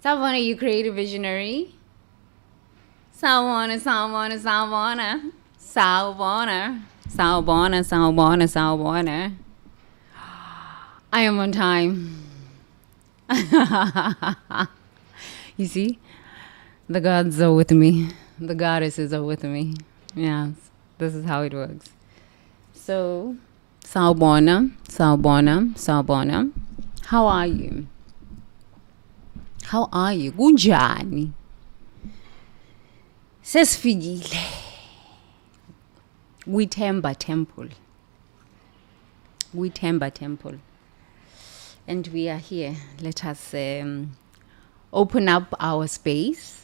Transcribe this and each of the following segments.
Savannah, you creative visionary. Savannah, Savannah, Savannah. Savannah. Savannah, Savannah, Savannah. I am on time. You see? The gods are with me. The goddesses are with me. Yes, this is how it works. So, Sawubona, Sawubona, Sawubona. How are you? How are you? Kunjani? Sesifikile. Kwithemba Temple. Kwithemba Temple. And we are here. Let us open up our space.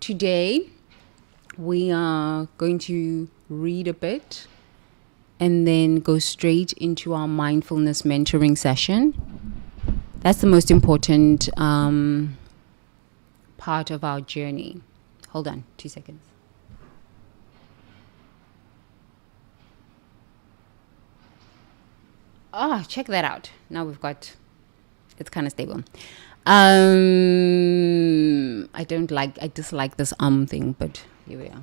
Today, we are going to read a bit and then go straight into our mindfulness mentoring session. That's the most important part of our journey. Hold on, 2 seconds. Oh, check that out. Now we've got, it's kind of stable. I dislike this thing, but here we are.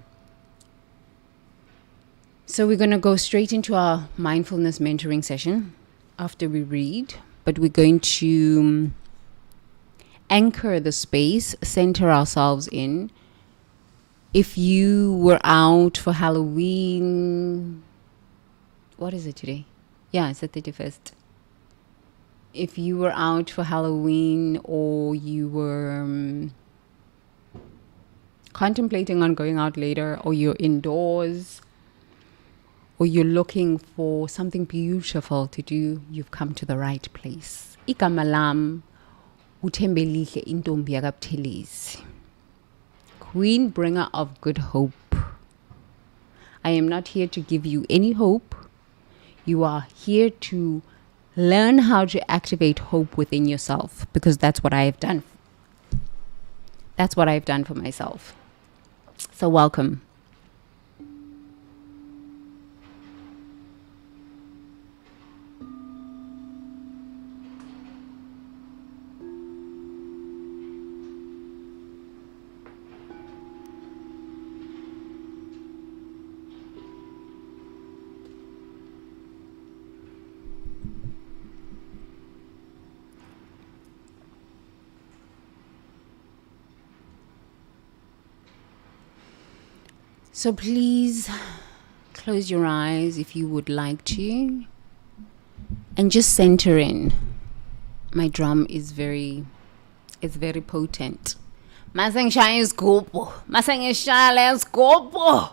So we're going to go straight into our mindfulness mentoring session after we read, but we're going to anchor the space, center ourselves in. If you were out for Halloween, what is it today? Yeah, it's the 31st. If you were out for Halloween or you were contemplating on going out later, or you're indoors, or you're looking for something beautiful to do, you've come to the right place. Igama lam uThembelihle intombi yakaButhelezi, Queen bringer of good hope. I am not here to give you any hope. You are here to learn how to activate hope within yourself, because that's what I have done. That's what I've done for myself. So welcome. So please close your eyes if you would like to, and just center in. My drum is very potent. Masengishaya isigubhu, masengishaya isigubhu.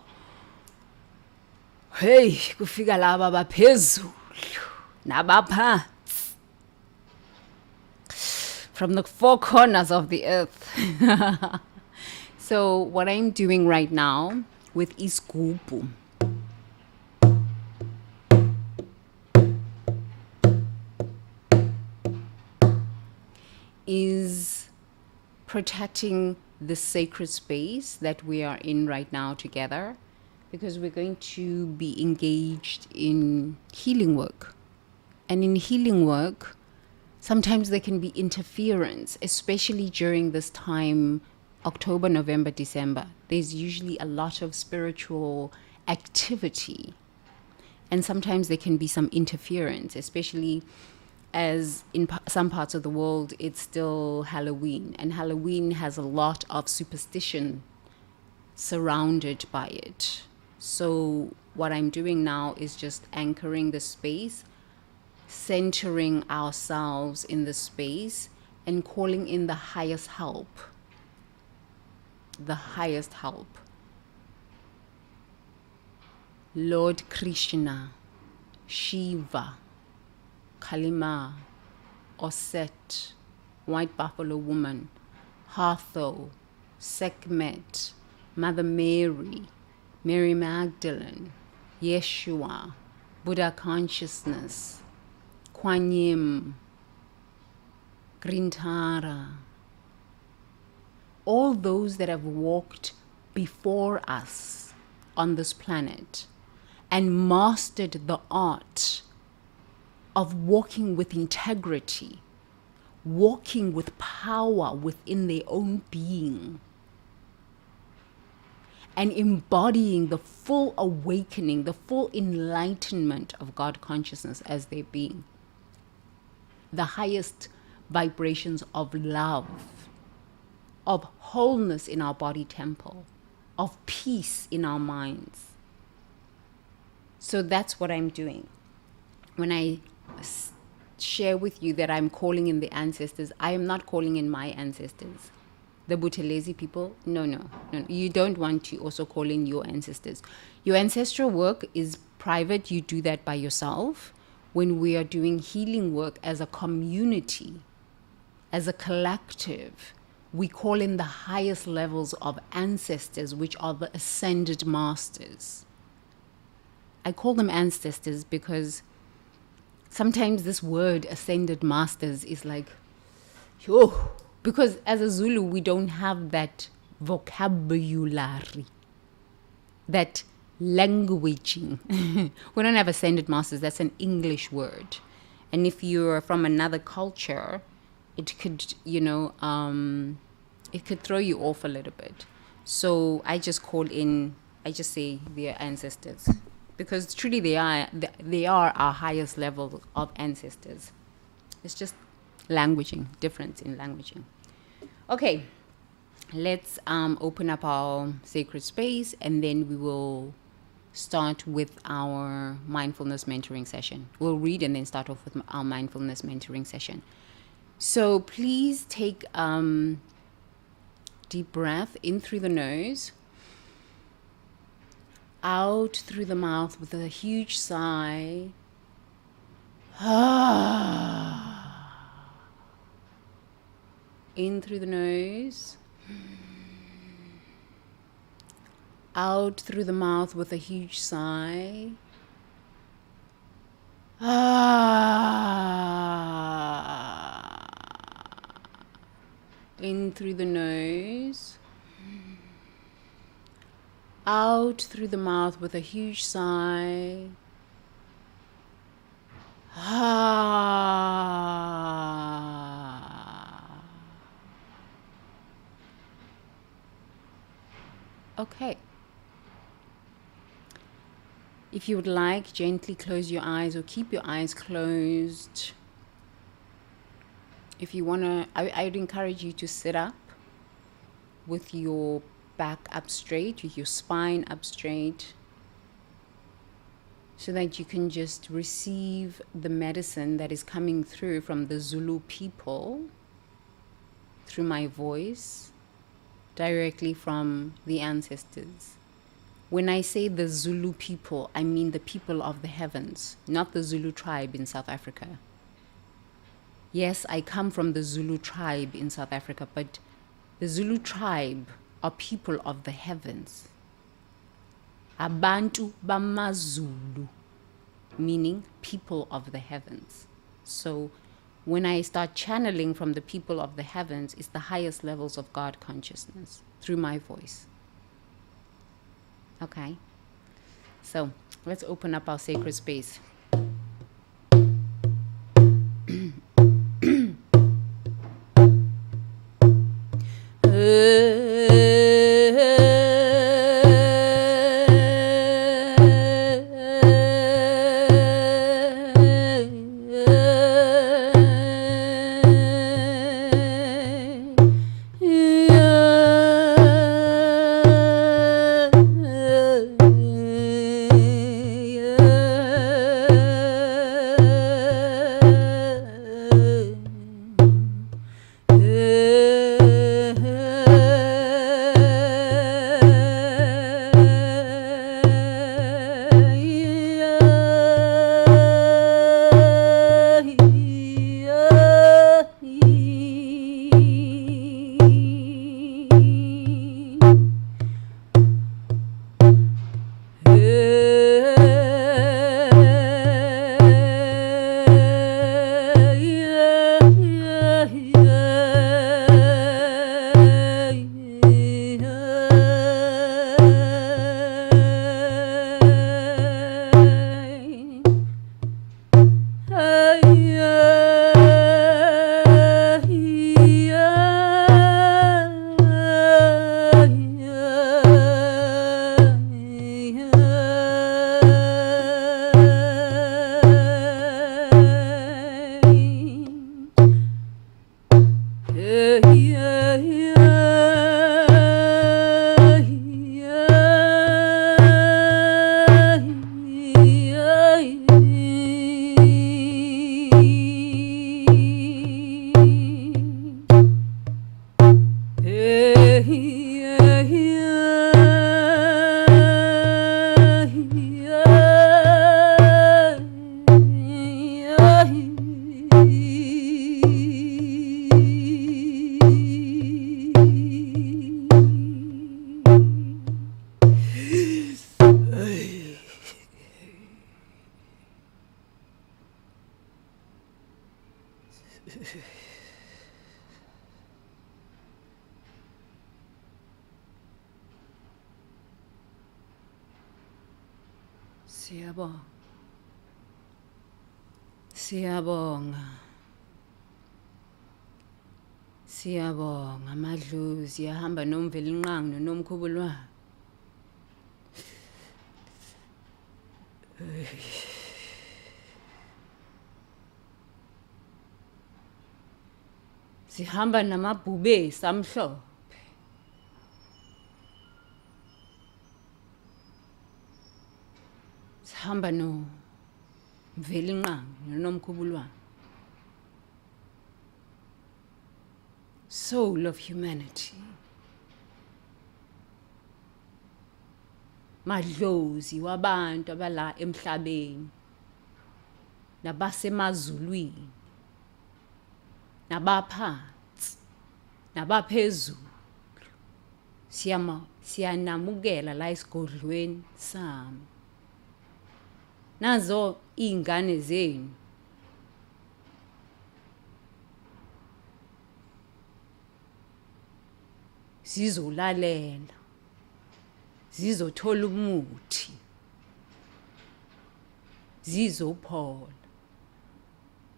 Hey, kufika laba baphezulu nabaphansi, from the four corners of the earth. So what I'm doing right now with isigubhu is protecting the sacred space that we are in right now together, because we're going to be engaged in healing work. And in healing work, sometimes there can be interference, especially during this time, October, November, December. There's usually a lot of spiritual activity. And sometimes there can be some interference, especially as in some parts of the world, it's still Halloween. And Halloween has a lot of superstition surrounded by it. So what I'm doing now is just anchoring the space, centering ourselves in the space, and calling in the highest help. The highest help. Lord Krishna, Shiva, Kalima, Osset, White Buffalo Woman, Hathor, Sekhmet, Mother Mary, Mary Magdalene, Yeshua, Buddha Consciousness, Kuan Yin, Grintara, all those that have walked before us, on this planet and mastered the art of walking with integrity, walking with power within their own being, and embodying the full awakening, the full enlightenment of God consciousness as their being, the highest vibrations of love, of wholeness in our body temple, of peace in our minds. So that's what I'm doing. When I share with you that I'm calling in the ancestors, I am not calling in my ancestors. The Buthelezi people, no. You don't want to also call in your ancestors. Your ancestral work is private. You do that by yourself. When we are doing healing work as a community, as a collective, we call in the highest levels of ancestors, which are the ascended masters. I call them ancestors because sometimes this word ascended masters is like, yo, because as a Zulu, we don't have that vocabulary, that languaging. We don't have ascended masters. That's an English word. And if you're from another culture, it could, it could throw you off a little bit. So I just say their ancestors, because truly they are our highest level of ancestors. It's just languaging, difference in languaging. Okay, let's open up our sacred space, and then we will start with our mindfulness mentoring session. We'll read and then start off with our mindfulness mentoring session. So please take deep breath in through the nose, out through the mouth with a huge sigh. In through the nose, out through the mouth with a huge sigh. In through the nose, out through the mouth with a huge sigh. Okay. If you would like, gently close your eyes or keep your eyes closed. If you want to, I'd encourage you to sit up with your back up straight, with your spine up straight, so that you can just receive the medicine that is coming through from the Zulu people, through my voice, directly from the ancestors. When I say the Zulu people, I mean the people of the heavens, not the Zulu tribe in South Africa. Yes, I come from the Zulu tribe in South Africa, but the Zulu tribe are people of the heavens. Abantu bamazulu, meaning people of the heavens. So when I start channeling from the people of the heavens, it's the highest levels of God consciousness through my voice. Okay, so let's open up our sacred space. Siyabonga. Siyabonga. Siyabonga madlozi yahamba nomveli inqangu nomkhubulwane. Sihamba namabhube samhlo. Sihamba no mveli inqangu nomkhubulwane. Soul of humanity. Madlozi wabantu abala emhlabeni. Nabasemazulwini. Nabaphansi. Nabaphezulu. Siyanamukela la esigodlweni sami. Nazo ingane zenu. Zizolalela. Zizothola umuthi. Zizophola.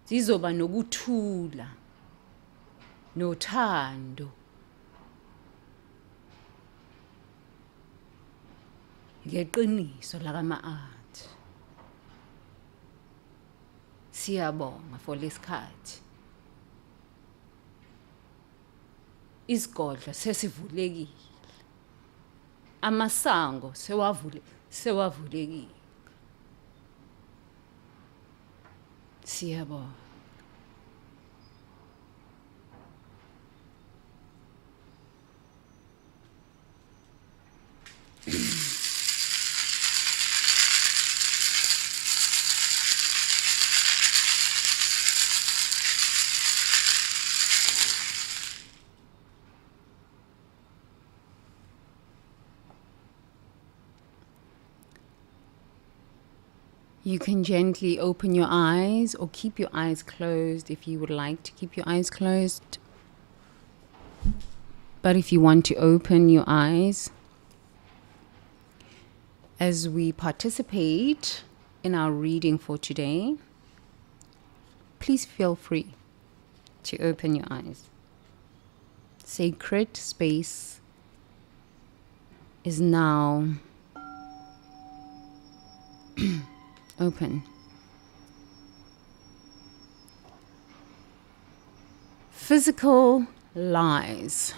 Zizoba nokuthula. Nothando. Ngeqiniso lakama-art. Siyabonga for lesikhathi. Isigodlo sesivulekile. Amasango sewavulekile. Siyabonga. You can gently open your eyes or keep your eyes closed if you would like to keep your eyes closed. But if you want to open your eyes, as we participate in our reading for today, please feel free to open your eyes. Sacred space is now open. Physical lies.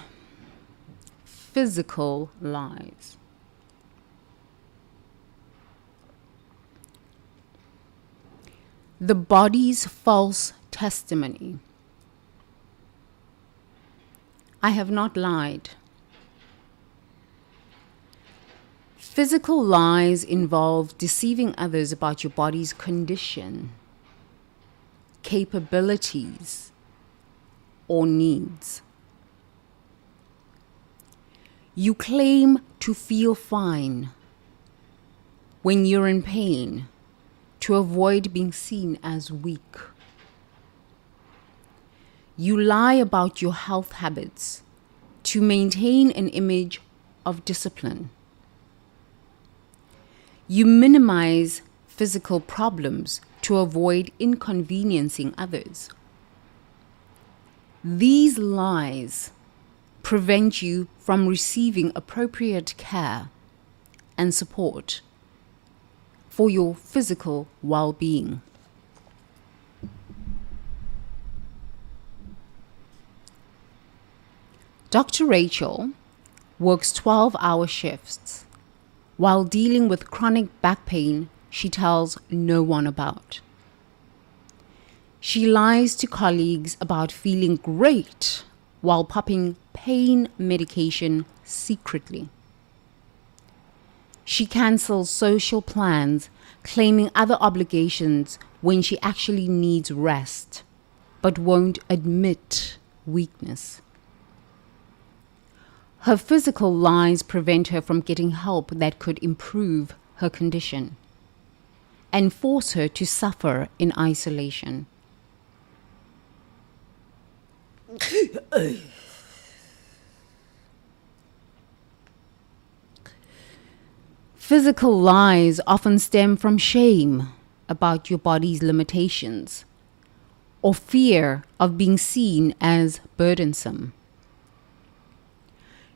Physical lies. The body's false testimony. I have not lied. Physical lies involve deceiving others about your body's condition, capabilities, or needs. You claim to feel fine when you're in pain to avoid being seen as weak. You lie about your health habits to maintain an image of discipline. You minimize physical problems to avoid inconveniencing others. These lies prevent you from receiving appropriate care and support for your physical well-being. Dr. Rachel works 12-hour shifts while dealing with chronic back pain she tells no one about. She lies to colleagues about feeling great while popping pain medication secretly. She cancels social plans, claiming other obligations when she actually needs rest, but won't admit weakness. Her physical lies prevent her from getting help that could improve her condition and force her to suffer in isolation. Physical lies often stem from shame about your body's limitations or fear of being seen as burdensome.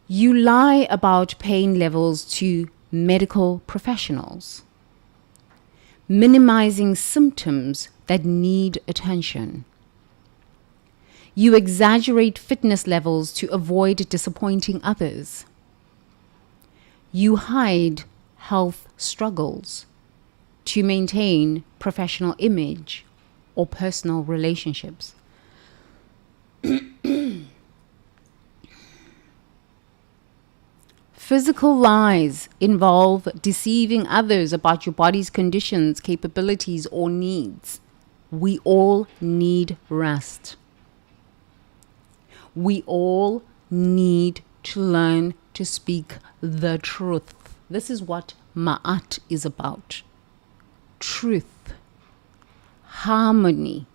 You lie about pain levels to medical professionals, minimizing symptoms that need attention. You exaggerate fitness levels to avoid disappointing others. You hide health struggles to maintain professional image or personal relationships. Physical lies involve deceiving others about your body's conditions, capabilities, or needs. We all need rest. We all need to learn to speak the truth. This is what Ma'at is about. Truth, harmony,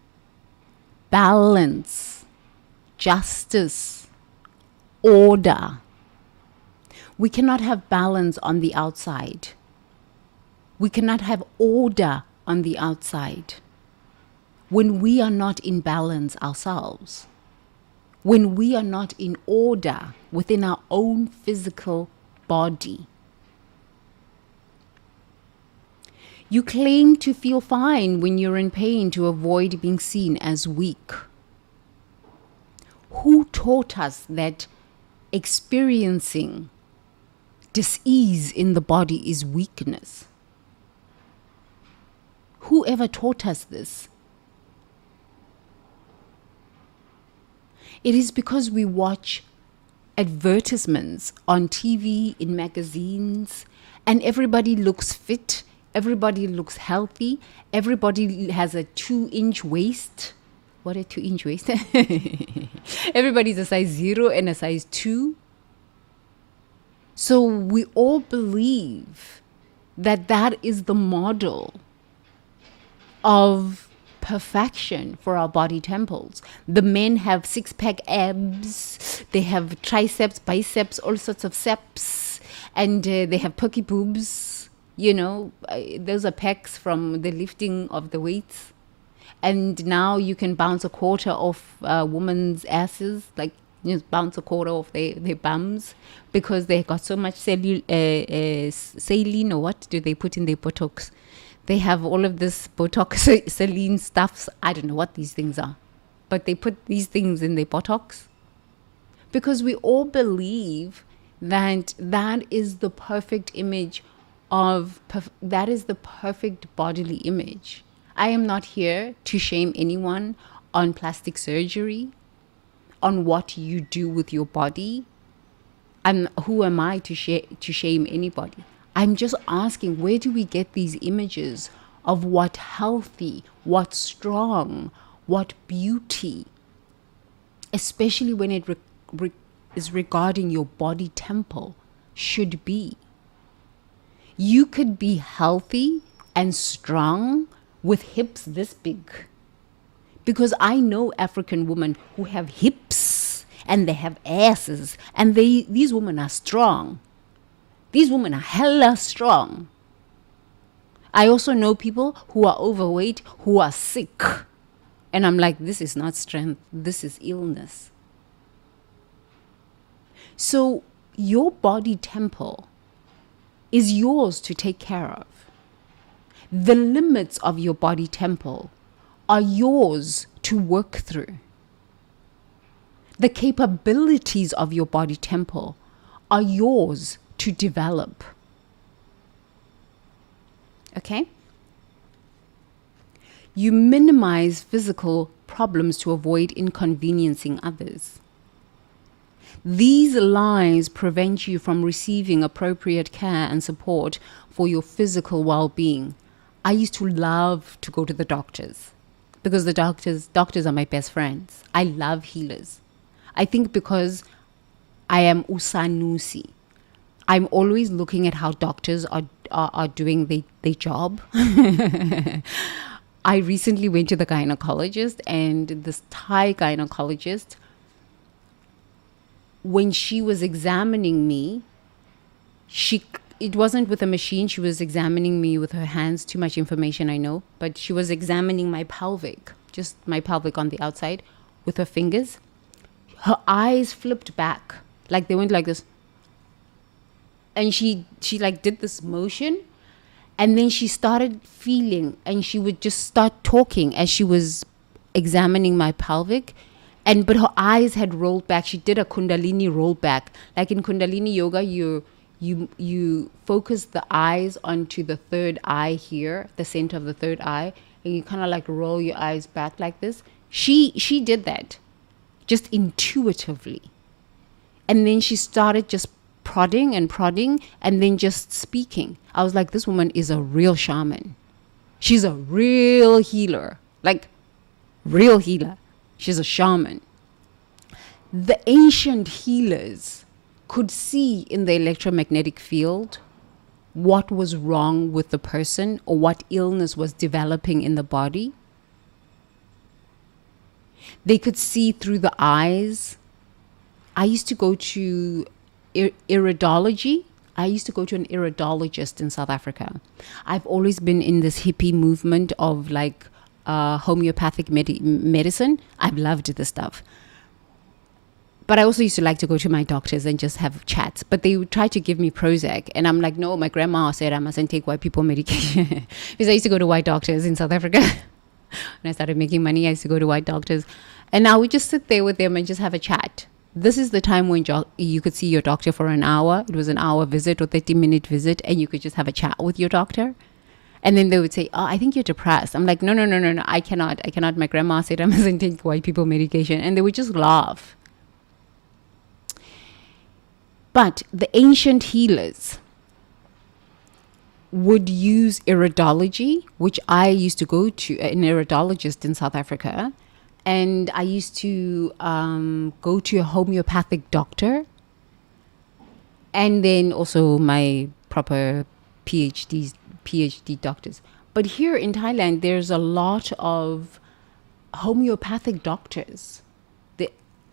balance, justice, order. We cannot have balance on the outside. We cannot have order on the outside when we are not in balance ourselves, when we are not in order within our own physical body. You claim to feel fine when you're in pain to avoid being seen as weak. Who taught us that experiencing dis-ease in the body is weakness? Who ever taught us this? It is because we watch advertisements on TV, in magazines, and everybody looks fit, everybody looks healthy, everybody has a 2-inch waist. What a 2-inch waist? Everybody's a size 0 and a size 2. So we all believe that that is the model of perfection for our body temples. The men have 6-pack abs, they have triceps, biceps, all sorts of seps, and they have perky boobs. You know, those are pecs from the lifting of the weights. And now you can bounce a quarter off women's asses, like bounce a quarter off their bums, because they got so much saline, or what do they put in their Botox? They have all of this Botox, saline stuffs. I don't know what these things are, but they put these things in their Botox because we all believe that that is the perfect image of, that is the perfect bodily image. I am not here to shame anyone on plastic surgery, on what you do with your body. And who am I to shame anybody? I'm just asking, where do we get these images of what healthy, what strong, what beauty, especially when it is regarding your body temple, should be? You could be healthy and strong with hips this big. Because I know African women who have hips and they have asses, and these women are strong. These women are hella strong. I also know people who are overweight, who are sick. And I'm like, this is not strength, this is illness. So your body temple is yours to take care of. The limits of your body temple are yours to work through. The capabilities of your body temple are yours to develop. Okay? You minimize physical problems to avoid inconveniencing others. These lies prevent you from receiving appropriate care and support for your physical well-being. I used to love to go to the doctors because the doctors are my best friends. I love healers. I think because I am usanusi, I'm always looking at how doctors are doing their job. I recently went to the gynecologist, and this Thai gynecologist, when she was examining me, she it wasn't with a machine. She was examining me with her hands. Too much information, I know. But she was examining my pelvic, just my pelvic on the outside with her fingers. Her eyes flipped back. Like they went like this. And she like did this motion. And then she started feeling, and she would just start talking as she was examining my pelvic. But her eyes had rolled back. She did a Kundalini roll back. Like in Kundalini yoga, you focus the eyes onto the third eye here, the center of the third eye, and you kind of like roll your eyes back like this. She did that just intuitively. And then she started just prodding and then just speaking. I was like, this woman is a real shaman. She's a real healer. Like, real healer. She's a shaman. The ancient healers could see in the electromagnetic field what was wrong with the person or what illness was developing in the body. They could see through the eyes. I used to go to iridology. I used to go to an iridologist in South Africa. I've always been in this hippie movement of like homeopathic medicine. I've loved this stuff. But I also used to like to go to my doctors and just have chats. But they would try to give me Prozac. And I'm like, no, my grandma said I mustn't take white people medication. Because I used to go to white doctors in South Africa. When I started making money, I used to go to white doctors. And now we just sit there with them and just have a chat. This is the time when you could see your doctor for an hour. It was an hour visit or 30-minute visit. And you could just have a chat with your doctor. And then they would say, oh, I think you're depressed. I'm like, no, I cannot. My grandma said I mustn't take white people medication. And they would just laugh. But the ancient healers would use iridology, which I used to go to an iridologist in South Africa. And I used to go to a homeopathic doctor. And then also my proper PhD doctors. But here in Thailand, there's a lot of homeopathic doctors.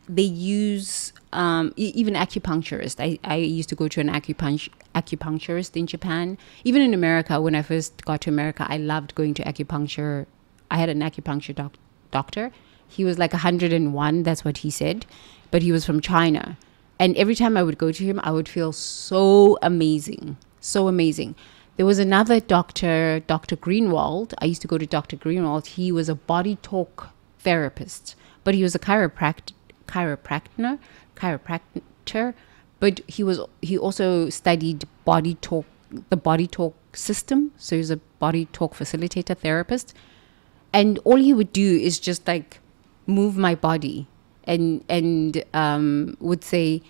They use even acupuncturists. I used to go to an acupuncturist in Japan. Even in America, when I first got to America, I loved going to acupuncture. I had an acupuncture doctor. He was like 101, that's what he said. But he was from China. And every time I would go to him, I would feel so amazing. So amazing. There was another doctor, Dr. Greenwald. I used to go to Dr. Greenwald. He was a body talk therapist, but he was a chiropractor, but he also studied the body talk system. So he was a body talk facilitator therapist. And all he would do is just like move my body and would say,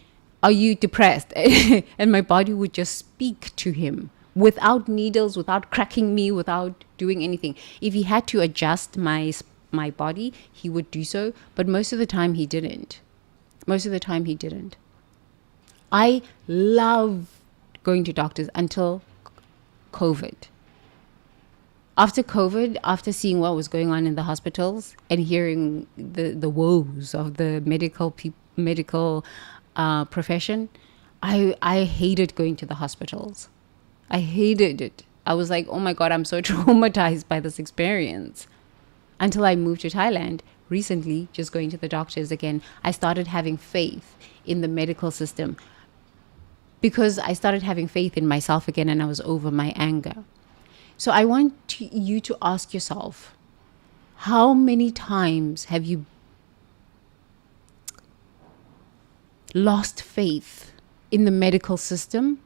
are you depressed? And my body would just speak to him without needles, without cracking me, without doing anything. If he had to adjust my body, he would do so. But most of the time he didn't. I loved going to doctors until COVID. After COVID, after seeing what was going on in the hospitals and hearing the woes of the medical profession, I hated going to the hospitals. I hated it. I was like, oh my God, I'm so traumatized by this experience. Until I moved to Thailand recently, just going to the doctors again, I started having faith in the medical system because I started having faith in myself again and I was over my anger. So I want you to ask yourself, how many times have you lost faith in the medical system?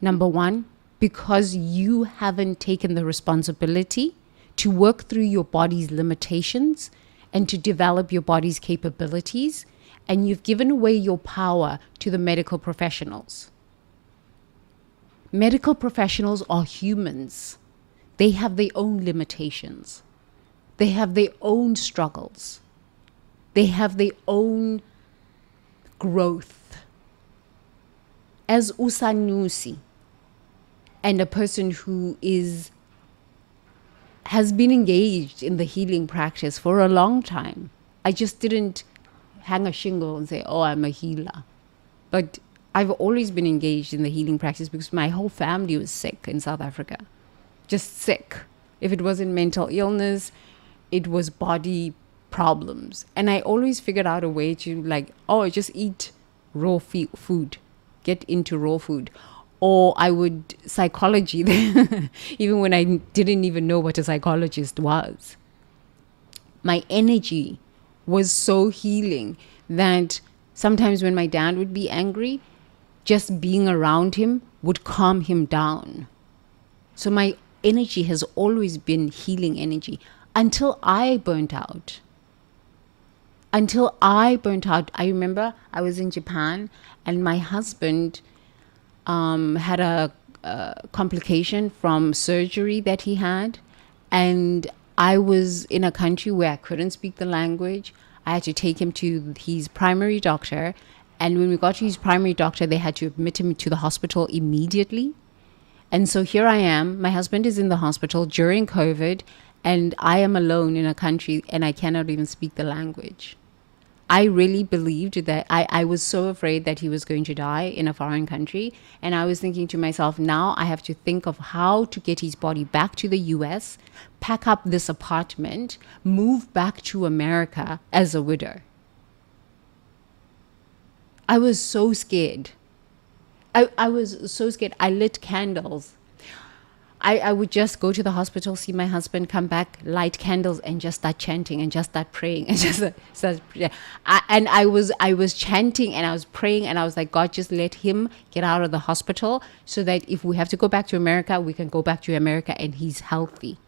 Number one, because you haven't taken the responsibility to work through your body's limitations and to develop your body's capabilities, and you've given away your power to the medical professionals. Medical professionals are humans. They have their own limitations. They have their own struggles. They have their own growth. As Usanusi, and a person who has been engaged in the healing practice for a long time. I just didn't hang a shingle and say, oh, I'm a healer. But I've always been engaged in the healing practice because my whole family was sick in South Africa. Just sick. If it wasn't mental illness, it was body problems. And I always figured out a way to like, oh, just eat raw food, get into raw food. Or I would psychology, even when I didn't even know what a psychologist was. My energy was so healing that sometimes when my dad would be angry, just being around him would calm him down. So my energy has always been healing energy until I burnt out. I remember I was in Japan and my husband had a complication from surgery that he had. And I was in a country where I couldn't speak the language. I had to take him to his primary doctor. And when we got to his primary doctor, they had to admit him to the hospital immediately. And so here I am. My husband is in the hospital during COVID, and I am alone in a country and I cannot even speak the language. I really believed that I was so afraid that he was going to die in a foreign country. And I was thinking to myself, now I have to think of how to get his body back to the US, pack up this apartment, move back to America as a widow. I was so scared. I was so scared. I lit candles. I would just go to the hospital, see my husband, come back, light candles, and just start chanting and just start praying and just start. I was chanting and I was praying and I was like, God, just let him get out of the hospital so that if we have to go back to America, we can go back to America and he's healthy.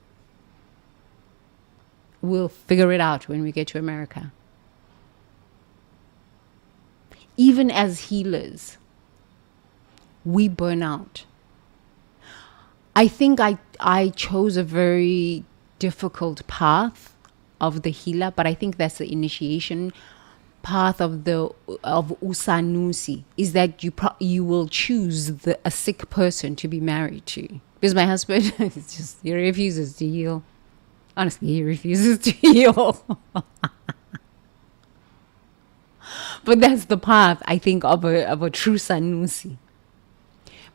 We'll figure it out when we get to America. Even as healers, we burn out. I think I chose a very difficult path of the healer, but I think that's the initiation path of Usanusi, is that you will choose a sick person to be married to. Because my husband, he refuses to heal. Honestly, he refuses to heal. But that's the path, I think, of a true Sanusi.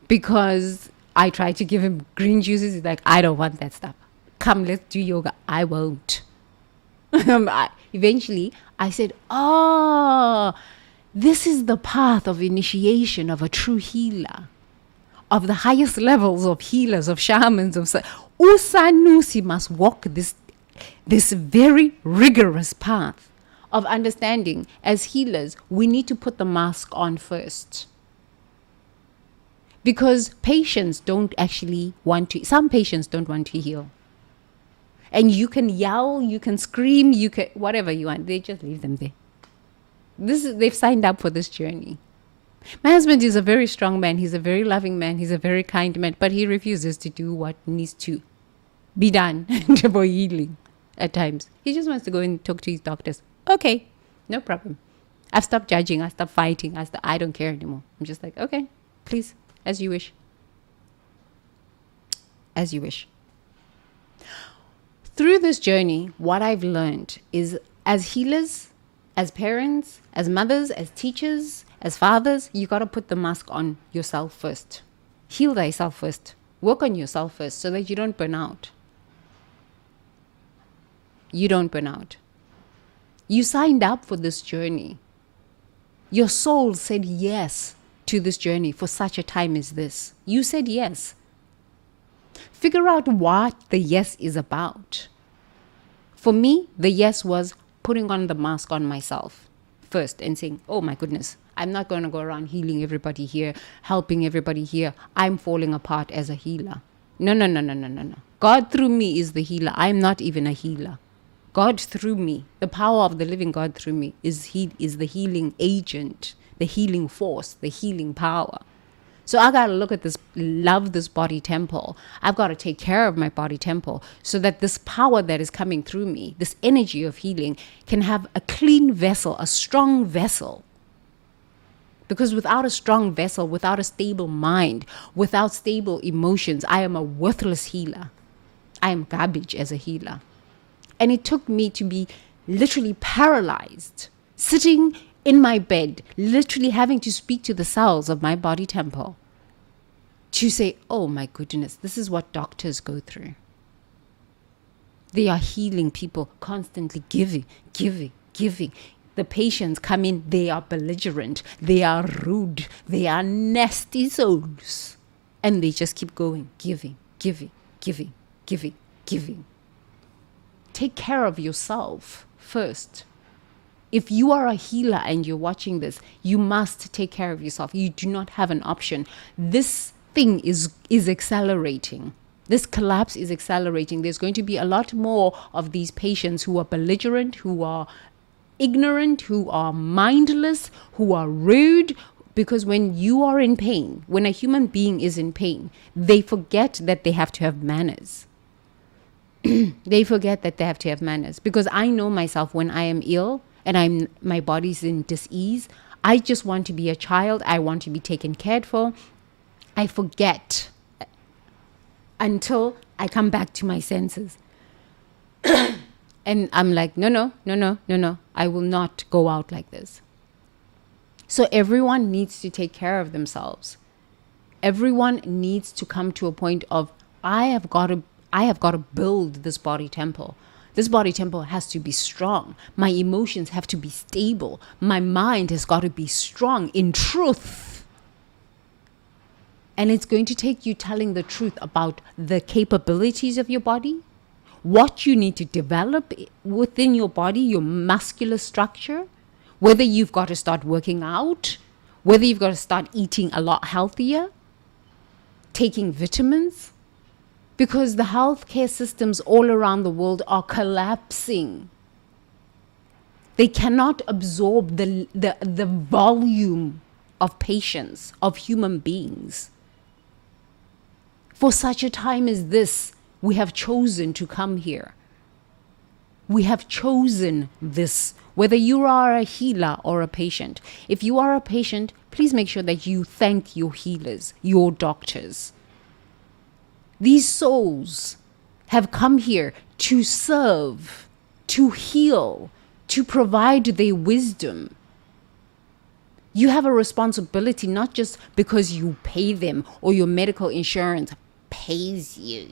Because I tried to give him green juices. He's like, I don't want that stuff. Come, let's do yoga. I won't. Eventually, I said, oh, this is the path of initiation of a true healer. Of the highest levels of healers, of shamans, of Usanusi must walk this very rigorous path of understanding. As healers, we need to put the mask on first. Because patients don't actually want to, some patients don't want to heal. And you can yell, you can scream, you can, whatever you want. They just leave them there. They've signed up for this journey. My husband is a very strong man. He's a very loving man. He's a very kind man. But he refuses to do what needs to be done for healing at times. He just wants to go and talk to his doctors. Okay, no problem. I've stopped judging. I stopped fighting. I don't care anymore. I'm just like, okay, please. As you wish. As you wish. Through this journey, what I've learned is as healers, as parents, as mothers, as teachers, as fathers, you got to put the mask on yourself first. Heal thyself first. Work on yourself first so that you don't burn out. You don't burn out. You signed up for this journey. Your soul said yes to this journey for such a time as this. You said yes. Figure out what the yes is about. For me, the yes was putting on the mask on myself first and saying, oh my goodness, I'm not going to go around healing everybody here, helping everybody here. I'm falling apart as a healer. No. God through me is the healer. I'm not even a healer. God through me, the power of the living God through me is the healing agent, the healing force, the healing power. So I got to look at this, love this body temple. I've got to take care of my body temple so that this power that is coming through me, this energy of healing, can have a clean vessel, a strong vessel. Because without a strong vessel, without a stable mind, without stable emotions, I am a worthless healer. I am garbage as a healer. And it took me to be literally paralyzed, sitting in my bed, literally having to speak to the cells of my body temple to say, oh my goodness, this is what doctors go through. They are healing people, constantly giving. The patients come in, they are belligerent, they are rude, they are nasty souls. And they just keep going, giving. Take care of yourself first. If you are a healer and you're watching this, you must take care of yourself. You do not have an option. This thing is accelerating. This collapse is accelerating. There's going to be a lot more of these patients who are belligerent, who are ignorant, who are mindless, who are rude. Because when you are in pain, when a human being is in pain, they forget that they have to have manners. They forget that they have to have manners. Because I know myself, when I am ill and my body's in dis-ease, I just want to be a child. I want to be taken care of. I forget until I come back to my senses. And I'm like, no. I will not go out like this. So everyone needs to take care of themselves. Everyone needs to come to a point of, I have got to build this body temple. This body temple has to be strong. My emotions have to be stable. My mind has got to be strong in truth. And it's going to take you telling the truth about the capabilities of your body, what you need to develop within your body, your muscular structure, whether you've got to start working out, whether you've got to start eating a lot healthier, taking vitamins, because the healthcare systems all around the world are collapsing. They cannot absorb the volume of patients, of human beings. For such a time as this, we have chosen to come here. We have chosen this, whether you are a healer or a patient. If you are a patient, please make sure that you thank your healers, your doctors. These souls have come here to serve, to heal, to provide their wisdom. You have a responsibility, not just because you pay them or your medical insurance pays you.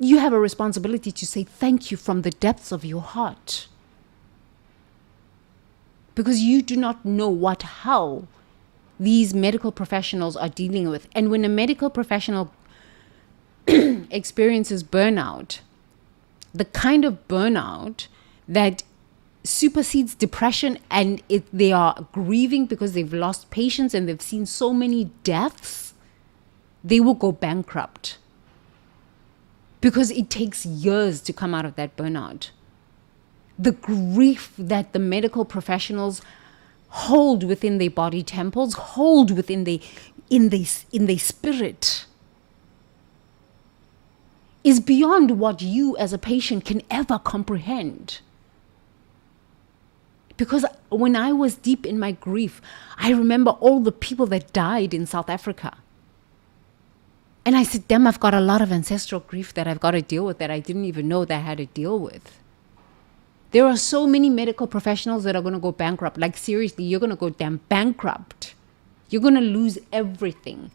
You have a responsibility to say thank you from the depths of your heart. Because you do not know what hell these medical professionals are dealing with. And when a medical professional experiences burnout, the kind of burnout that supersedes depression, and they are grieving because they've lost patients and they've seen so many deaths, they will go bankrupt. Because it takes years to come out of that burnout. The grief that the medical professionals hold within their body temples, hold within their spirit, is beyond what you as a patient can ever comprehend. Because when I was deep in my grief, I remember all the people that died in South Africa. And I said, damn, I've got a lot of ancestral grief that I've got to deal with that I didn't even know that I had to deal with. There are so many medical professionals that are going to go bankrupt. Like, seriously, you're going to go damn bankrupt. You're going to lose everything.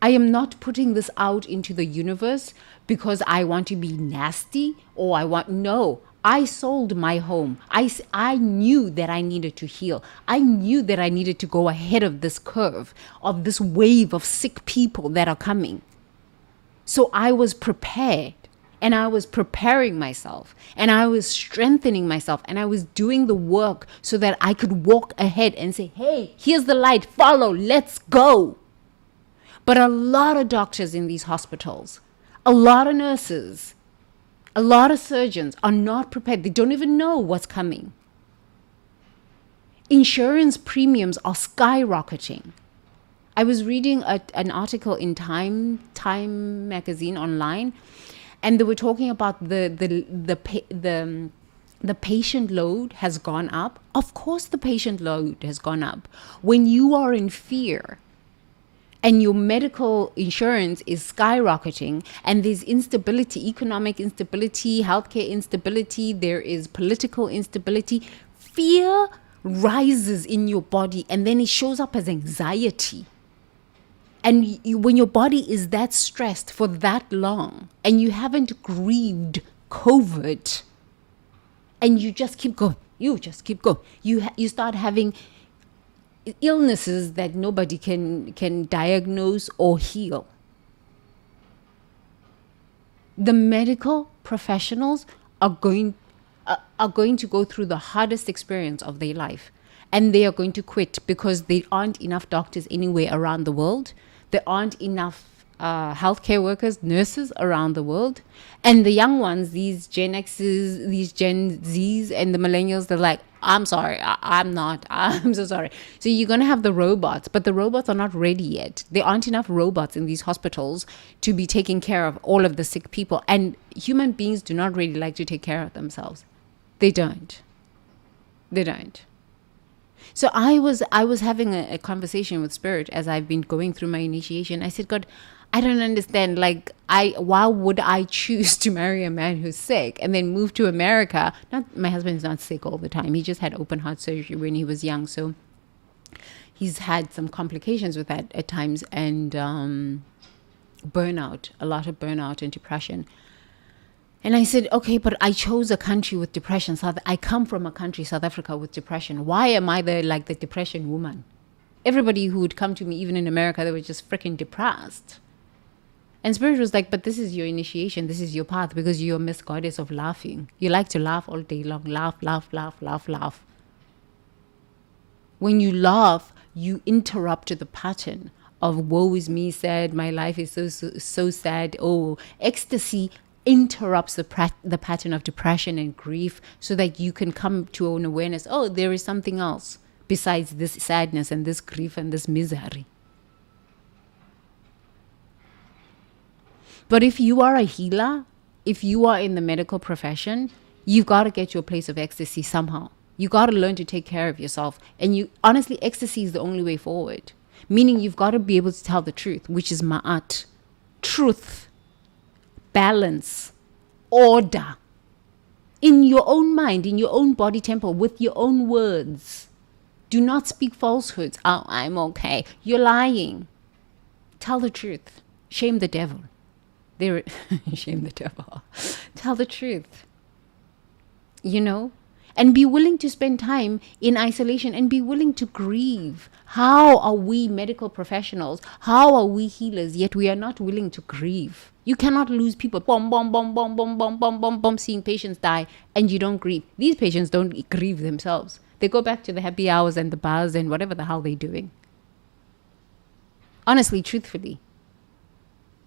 I am not putting this out into the universe because I want to be nasty or no. I sold my home. I knew that I needed to heal. I knew that I needed to go ahead of this curve, of this wave of sick people that are coming. So I was prepared, and I was preparing myself, and I was strengthening myself, and I was doing the work so that I could walk ahead and say, hey, here's the light, follow, let's go. But a lot of doctors in these hospitals, a lot of nurses, a lot of surgeons are not prepared. They don't even know what's coming. Insurance premiums are skyrocketing. I was reading an article in Time magazine online, and they were talking about the patient load has gone up. Of course, the patient load has gone up. When you are in fear, and your medical insurance is skyrocketing, and there's instability, economic instability, healthcare instability, there is political instability, fear rises in your body, and then it shows up as anxiety. And when your body is that stressed for that long and you haven't grieved COVID, and you just keep going, you start having illnesses that nobody can diagnose or heal. The medical professionals are going to go through the hardest experience of their life, and they are going to quit because there aren't enough doctors anywhere around the world. There aren't enough healthcare workers, nurses around the world. And the young ones, these Gen X's, these Gen Z's, and the millennials, they're like, I'm sorry, I'm so sorry. So you're going to have the robots, but the robots are not ready yet. There aren't enough robots in these hospitals to be taking care of all of the sick people. And human beings do not really like to take care of themselves. They don't. So I was having a conversation with Spirit as I've been going through my initiation. I said, God, I don't understand. Like, why would I choose to marry a man who's sick and then move to America? My husband's not sick all the time. He just had open heart surgery when he was young. So he's had some complications with that at times, and burnout, a lot of burnout and depression. And I said, okay, but I chose a country with depression. I come from a country, South Africa, with depression. Why am I the depression woman? Everybody who would come to me, even in America, they were just freaking depressed. And Spirit was like, but this is your initiation. This is your path, because you're Miss Goddess of laughing. You like to laugh all day long. Laugh. When you laugh, you interrupt the pattern of woe is me, sad, my life is so sad. Oh, ecstasy interrupts the pattern of depression and grief, so that you can come to an awareness, oh, there is something else besides this sadness and this grief and this misery. But if you are a healer, if you are in the medical profession, you've got to get to a place of ecstasy somehow. You got to learn to take care of yourself. And honestly, ecstasy is the only way forward. Meaning you've got to be able to tell the truth, which is ma'at. Truth. Balance, order, in your own mind, in your own body temple, with your own words. Do not speak falsehoods. Oh, I'm okay. You're lying. Tell the truth. Shame the devil. Shame the devil. Tell the truth. And be willing to spend time in isolation and be willing to grieve. How are we medical professionals? How are we healers, yet we are not willing to grieve? You cannot lose people, seeing patients die, and you don't grieve. These patients don't grieve themselves. They go back to the happy hours and the bars and whatever the hell they're doing. Honestly, truthfully.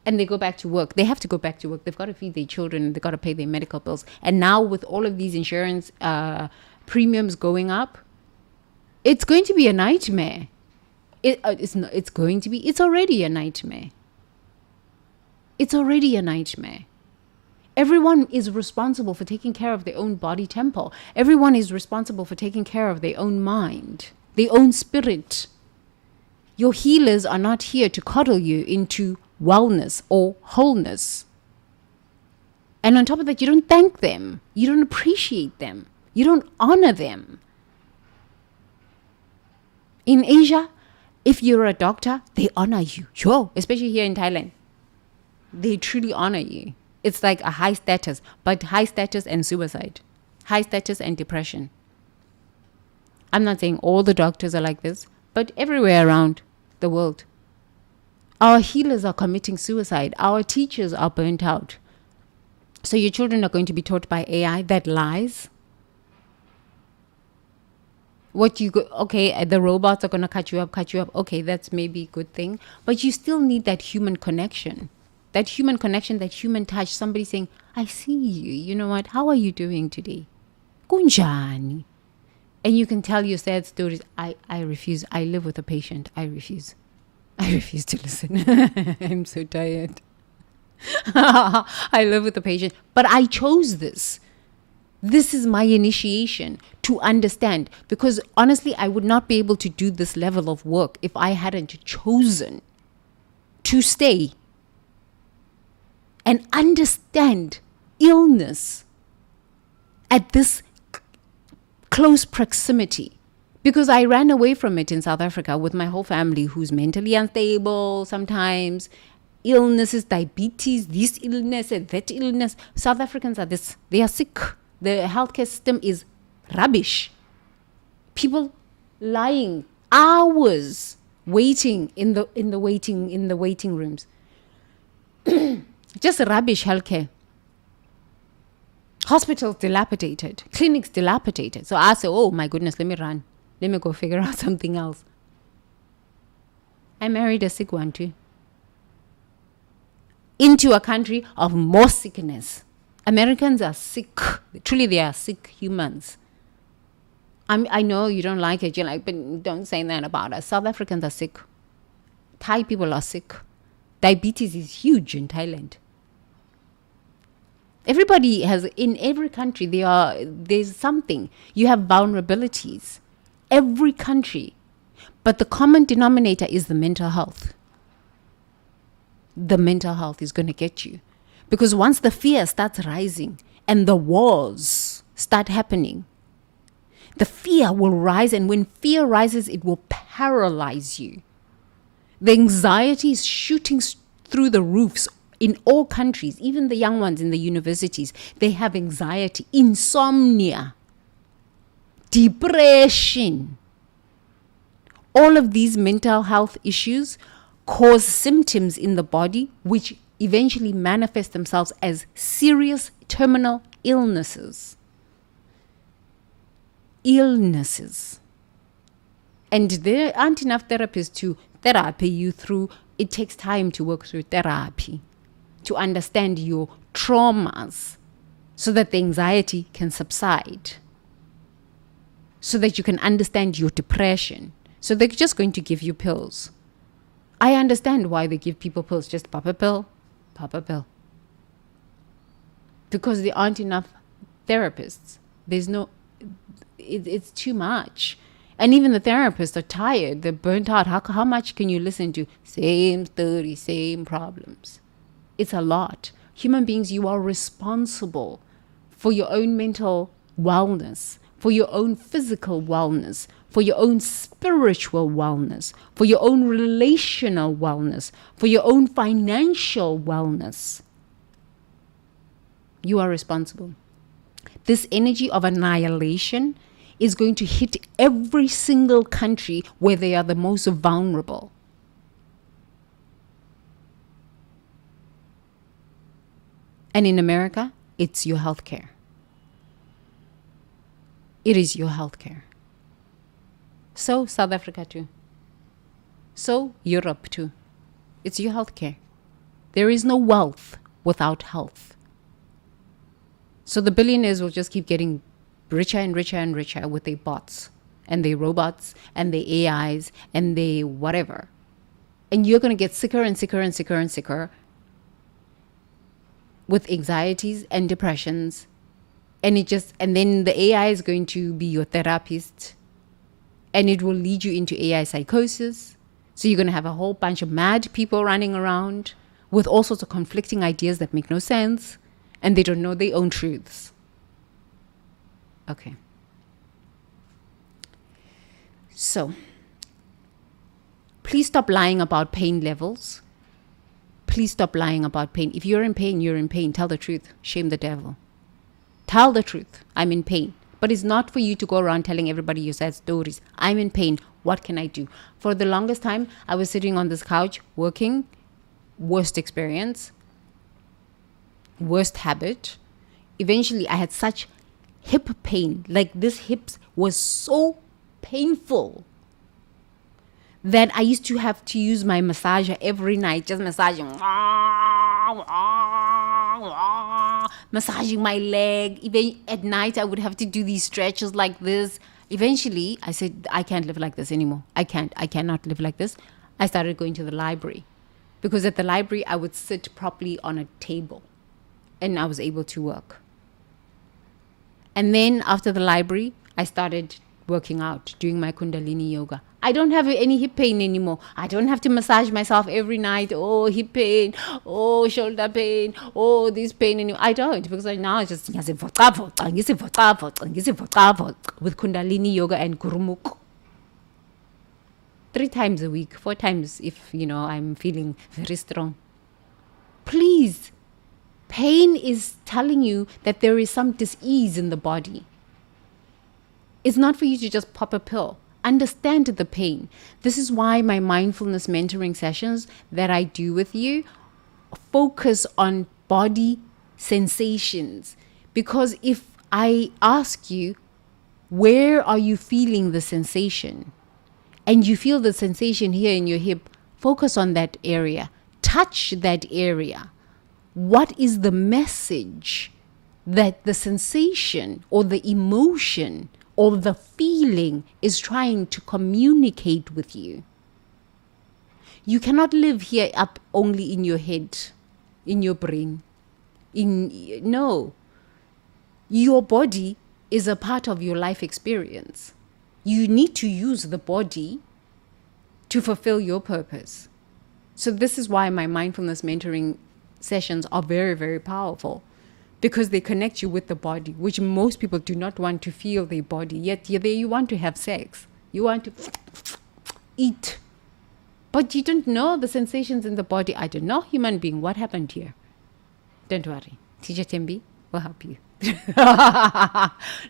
And they go back to work. They have to go back to work. They've got to feed their children, and they've got to pay their medical bills. And now with all of these insurance premiums going up, it's going to be a nightmare. It's already a nightmare. It's already a nightmare. Everyone is responsible for taking care of their own body temple. Everyone is responsible for taking care of their own mind, their own spirit. Your healers are not here to coddle you into wellness or wholeness. And on top of that, you don't thank them. You don't appreciate them. You don't honor them. In Asia, if you're a doctor, they honor you. Sure, especially here in Thailand. They truly honor you. It's like a high status, but high status and suicide. High status and depression. I'm not saying all the doctors are like this, but everywhere around the world. Our healers are committing suicide. Our teachers are burnt out. So your children are going to be taught by AI that lies. The robots are going to cut you up. Okay, that's maybe a good thing. But you still need that human connection. That human touch. Somebody saying, I see you. You know what? How are you doing today? Kunjani. And you can tell your sad stories. I refuse. I live with a patient. I refuse to listen. I'm so tired. I live with a patient. But I chose this. This is my initiation to understand. Because honestly, I would not be able to do this level of work if I hadn't chosen to stay and understand illness at this close proximity. Because I ran away from it in South Africa with my whole family, who's mentally unstable sometimes, illnesses, diabetes, this illness and that illness. South Africans are this, they are sick. The healthcare system is rubbish. People lying hours waiting in the waiting rooms. Just rubbish healthcare. Hospitals dilapidated, clinics dilapidated. So I said, oh my goodness, let me run. Let me go figure out something else. I married a sick one too. Into a country of more sickness. Americans are sick. Truly, they are sick humans. I know you don't like it. You're like, but don't say that about us. South Africans are sick. Thai people are sick. Diabetes is huge in Thailand. Everybody has, in every country, there's something. You have vulnerabilities. Every country. But the common denominator is the mental health. The mental health is going to get you. Because once the fear starts rising and the wars start happening, the fear will rise. And when fear rises, it will paralyze you. The anxiety is shooting through the roofs in all countries, even the young ones in the universities. They have anxiety, insomnia, depression. All of these mental health issues cause symptoms in the body which eventually manifest themselves as serious terminal illnesses. And there aren't enough therapists to therapy you through. It takes time to work through therapy, to understand your traumas so that the anxiety can subside, so that you can understand your depression. So they're just going to give you pills. I understand why they give people pills. Just pop a pill, pop a pill. Because there aren't enough therapists. It's too much. And even the therapists are tired. They're burnt out. How much can you listen to? Same story, same problems. It's a lot. Human beings, you are responsible for your own mental wellness, for your own physical wellness, for your own spiritual wellness, for your own relational wellness, for your own financial wellness. You are responsible. This energy of annihilation is going to hit every single country where they are the most vulnerable. And in America, it's your healthcare. It is your healthcare. So South Africa too. So Europe too. It's your healthcare. There is no wealth without health. So the billionaires will just keep getting richer and richer and richer with their bots and their robots and their AIs and their whatever. And you're going to get sicker and sicker and sicker and sicker with anxieties and depressions. And then the AI is going to be your therapist, and it will lead you into AI psychosis. So you're going to have a whole bunch of mad people running around with all sorts of conflicting ideas that make no sense, and they don't know their own truths. Okay. So, please stop lying about pain levels. Please stop lying about pain. If you're in pain, you're in pain. Tell the truth. Shame the devil. Tell the truth. I'm in pain. But it's not for you to go around telling everybody your sad stories. I'm in pain. What can I do? For the longest time, I was sitting on this couch working. Worst experience. Worst habit. Eventually, I had such hip pain. Like this hips was so painful that I used to have to use my massager every night, just massaging my leg. Even at night, I would have to do these stretches like this. Eventually, I said, I can't live like this anymore. I cannot live like this. I started going to the library, because at the library, I would sit properly on a table and I was able to work. And then after the library, I started working out, doing my Kundalini yoga. I don't have any hip pain anymore. I don't have to massage myself every night. Oh, hip pain. Oh, shoulder pain. Oh, this pain anymore. I don't, because now it's just with Kundalini yoga and Gurumukh. 3 times a week, 4 times if, I'm feeling very strong. Please, pain is telling you that there is some dis-ease in the body. It's not for you to just pop a pill. Understand the pain. This is why my mindfulness mentoring sessions that I do with you focus on body sensations. Because if I ask you, where are you feeling the sensation? And you feel the sensation here in your hip, focus on that area. Touch that area. What is the message that the sensation or the emotion or the feeling is trying to communicate with you? You cannot live here up only in your head, in your brain. No. Your body is a part of your life experience. You need to use the body to fulfill your purpose. So this is why my mindfulness mentoring sessions are very, very powerful, because they connect you with the body, which most people do not want to feel their body. Yet you want to have sex. You want to eat. But you don't know the sensations in the body. I don't know, human being, what happened here? Don't worry. Teacher Tembi will help you.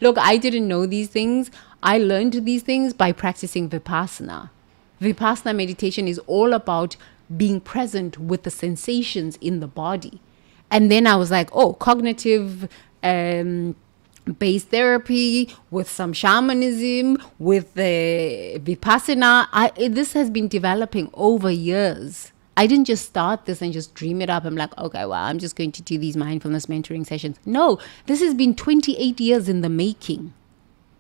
Look, I didn't know these things. I learned these things by practicing Vipassana. Vipassana meditation is all about being present with the sensations in the body. And then I was like, oh, cognitive based therapy with some shamanism, with the Vipassana. This has been developing over years. I didn't just start this and just dream it up. I'm like, okay, well, I'm just going to do these mindfulness mentoring sessions. No, this has been 28 years in the making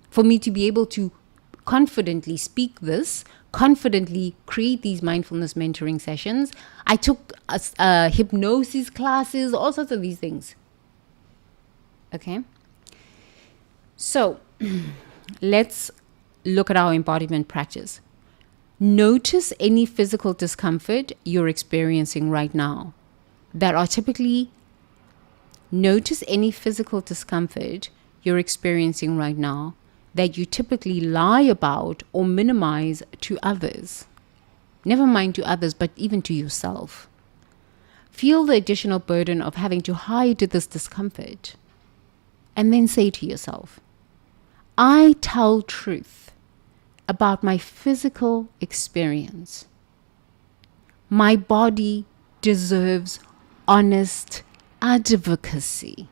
for me to be able to confidently speak this, confidently create these mindfulness mentoring sessions. I took hypnosis classes, all sorts of these things. Okay. So let's look at our embodiment practice. Notice any physical discomfort you're experiencing right now. Notice any physical discomfort you're experiencing right now that you typically lie about or minimize to others. Never mind to others, but even to yourself. Feel the additional burden of having to hide this discomfort. And then say to yourself, I tell truth about my physical experience. My body deserves honest advocacy.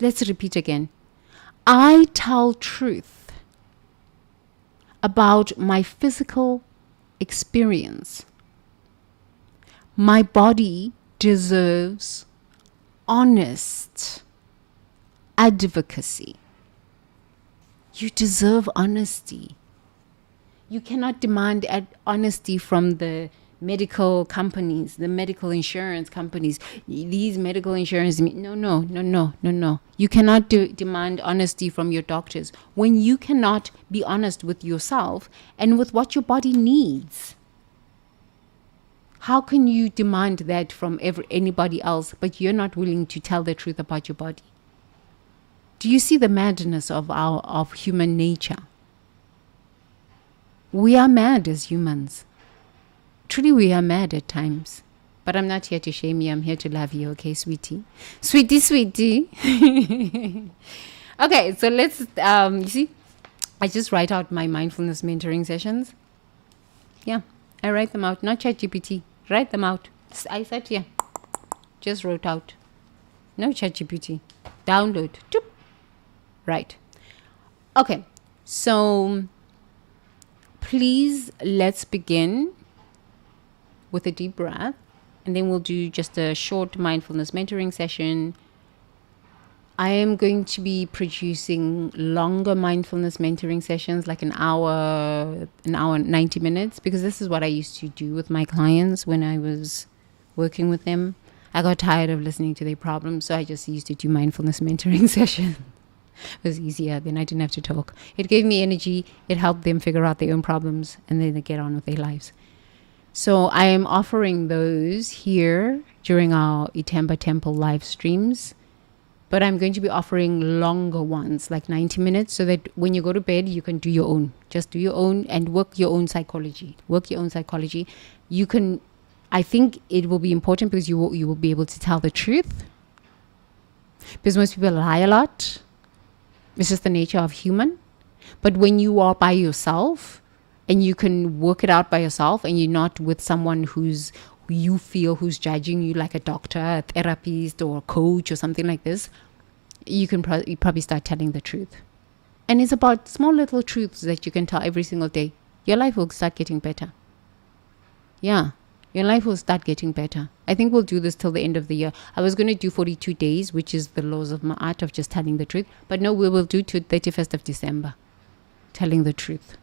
Let's repeat again. I tell truth about my physical experience. My body deserves honest advocacy. You deserve honesty. You cannot demand honesty from the medical companies, the medical insurance companies. These medical insurance, no. You cannot demand honesty from your doctors when you cannot be honest with yourself and with what your body needs. How can you demand that from anybody else, but you're not willing to tell the truth about your body? Do you see the madness of human nature? We are mad as humans. Truly, we are mad at times. But I'm not here to shame you. I'm here to love you, okay, sweetie? Sweetie. Okay, so let's, you see, I just write out my mindfulness mentoring sessions. Yeah, I write them out. Not ChatGPT. Write them out. I said, yeah, just wrote out. No ChatGPT. Download. Choop. Right. Okay, so please let's begin with a deep breath, and then we'll do just a short mindfulness mentoring session. I am going to be producing longer mindfulness mentoring sessions, like an hour, 90 minutes, because this is what I used to do with my clients when I was working with them. I got tired of listening to their problems, so I just used to do mindfulness mentoring sessions. It was easier. Then I didn't have to talk. It gave me energy. It helped them figure out their own problems, and then they get on with their lives. So I am offering those here during our Itamba Temple live streams. But I'm going to be offering longer ones, like 90 minutes, so that when you go to bed, you can do your own. Just do your own and work your own psychology. Work your own psychology. You can, I think it will be important because you will be able to tell the truth. Because most people lie a lot. It's just the nature of human. But when you are by yourself and you can work it out by yourself and you're not with someone who you feel who's judging you, like a doctor, a therapist, or a coach or something like this, you can probably start telling the truth. And it's about small little truths that you can tell every single day. Your life will start getting better. Yeah, your life will start getting better. I think we'll do this till the end of the year. I was going to do 42 days, which is the laws of my art of just telling the truth. But no, we will do to 31st of December, telling the truth.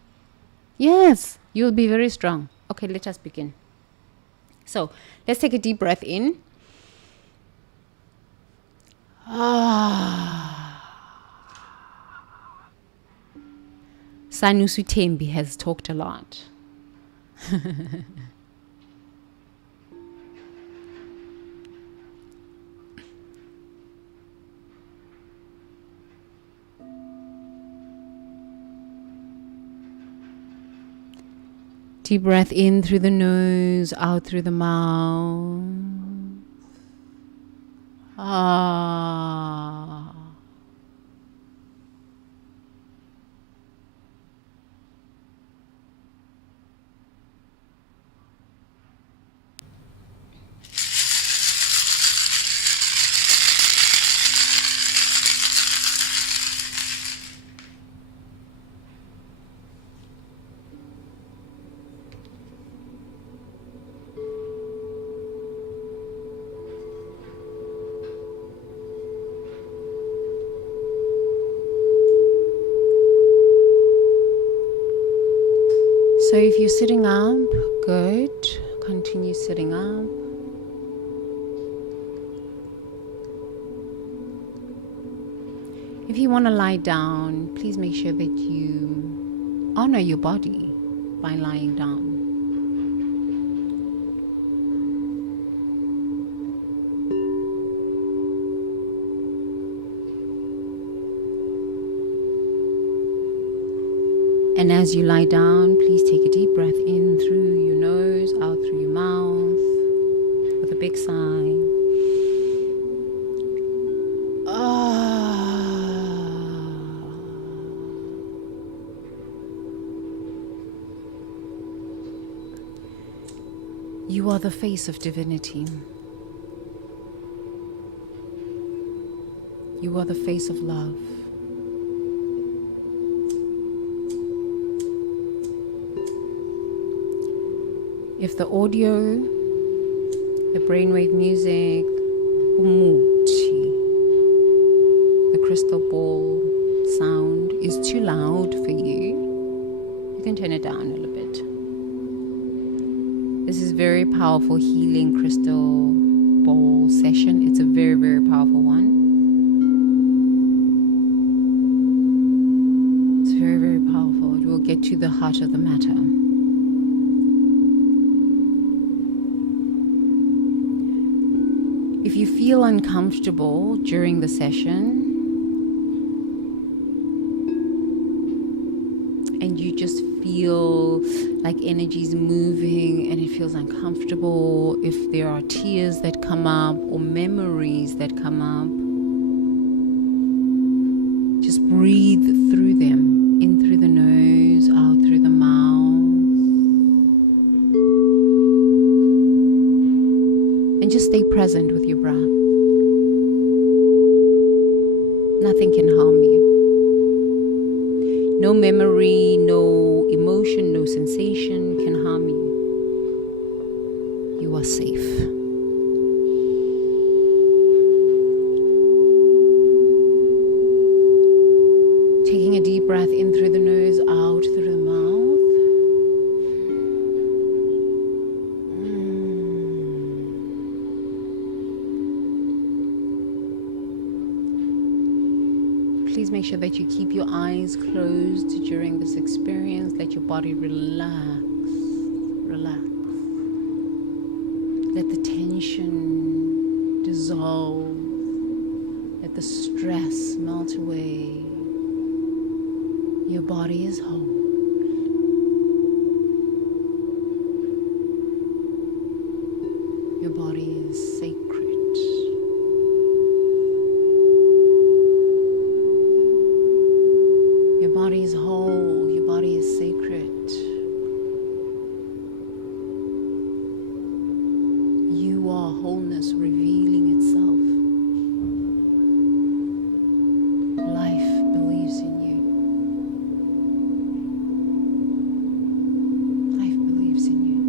Yes, you'll be very strong. Okay, let us begin. So let's take a deep breath in. Sanusi Tembi has talked a lot. Deep breath in through the nose, out through the mouth. So if you're sitting up, good. Continue sitting up. If you want to lie down, please make sure that you honor your body by lying down. And as you lie down, please take a deep breath in through your nose, out through your mouth, with a big sigh. You are the face of divinity. You are the face of love. If the audio, the brainwave music, umuti, the crystal ball sound is too loud for you, you can turn it down a little bit. This is very powerful healing crystal ball session. It's a very, very powerful one. It's very, very powerful. It will get to the heart of the matter. If you feel uncomfortable during the session and you just feel like energy's moving and it feels uncomfortable, if there are tears that come up or memories that come up, just breathe through them, in through the nose, out through the mouth. And just stay present with your breath. Nothing can harm you. No memory, no emotion, no sensation can harm you. You are safe. Taking a deep breath in through the nose, out through the mouth. Please Please make sure that you keep your eyes closed during this experience. Let your body relax. Relax. Let the tension dissolve. Let the stress melt away. Your body is whole. Your body is sacred. Your body is whole. Your body is sacred. You are wholeness revealing itself. Life believes in you. Life believes in you.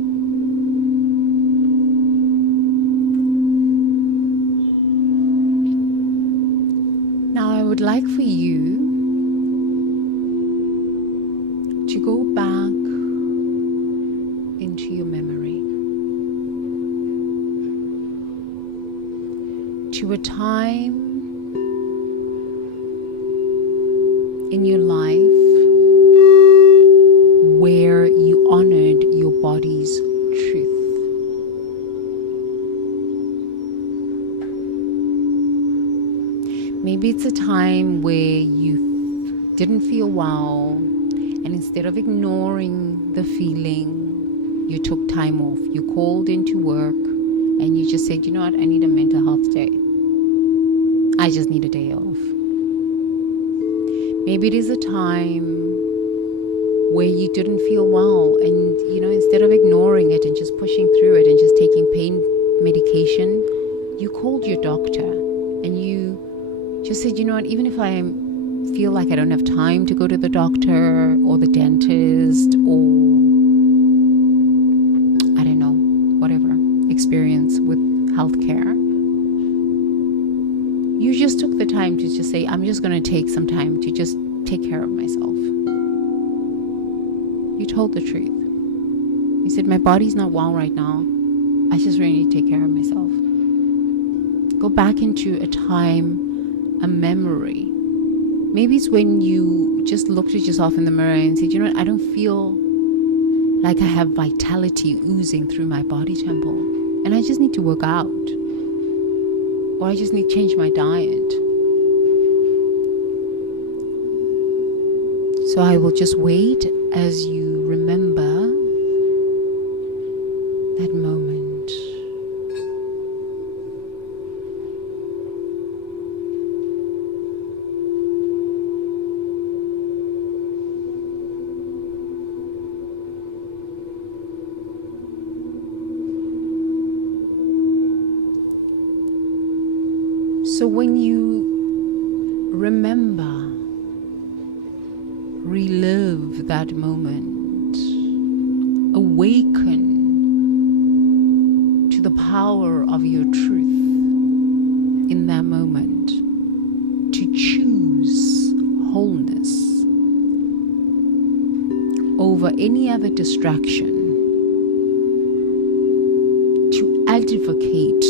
Now I would like for you to go back into your memory to a time in your life where you honored your body's truth. Maybe it's a time where you didn't feel well, and instead of ignoring the feeling, you took time off. You called into work and you just said, you know what, I need a mental health day. I just need a day off. Maybe it is a time where you didn't feel well, and instead of ignoring it and just pushing through it and just taking pain medication, you called your doctor and you just said, you know what, even if I feel like I don't have time to go to the doctor or the dentist or I don't know, whatever experience with healthcare, you just took the time to just say, I'm just going to take some time to just take care of myself. You told the truth. You said, my body's not well right now. I just really need to take care of myself. Go back into a time, a memory. Maybe it's when you just looked at yourself in the mirror and said, you know what, I don't feel like I have vitality oozing through my body temple, and I just need to work out, or I just need to change my diet. So I will just wait as you remember that moment. So when you remember, relive that moment, awaken to the power of your truth in that moment, to choose wholeness over any other distraction, to advocate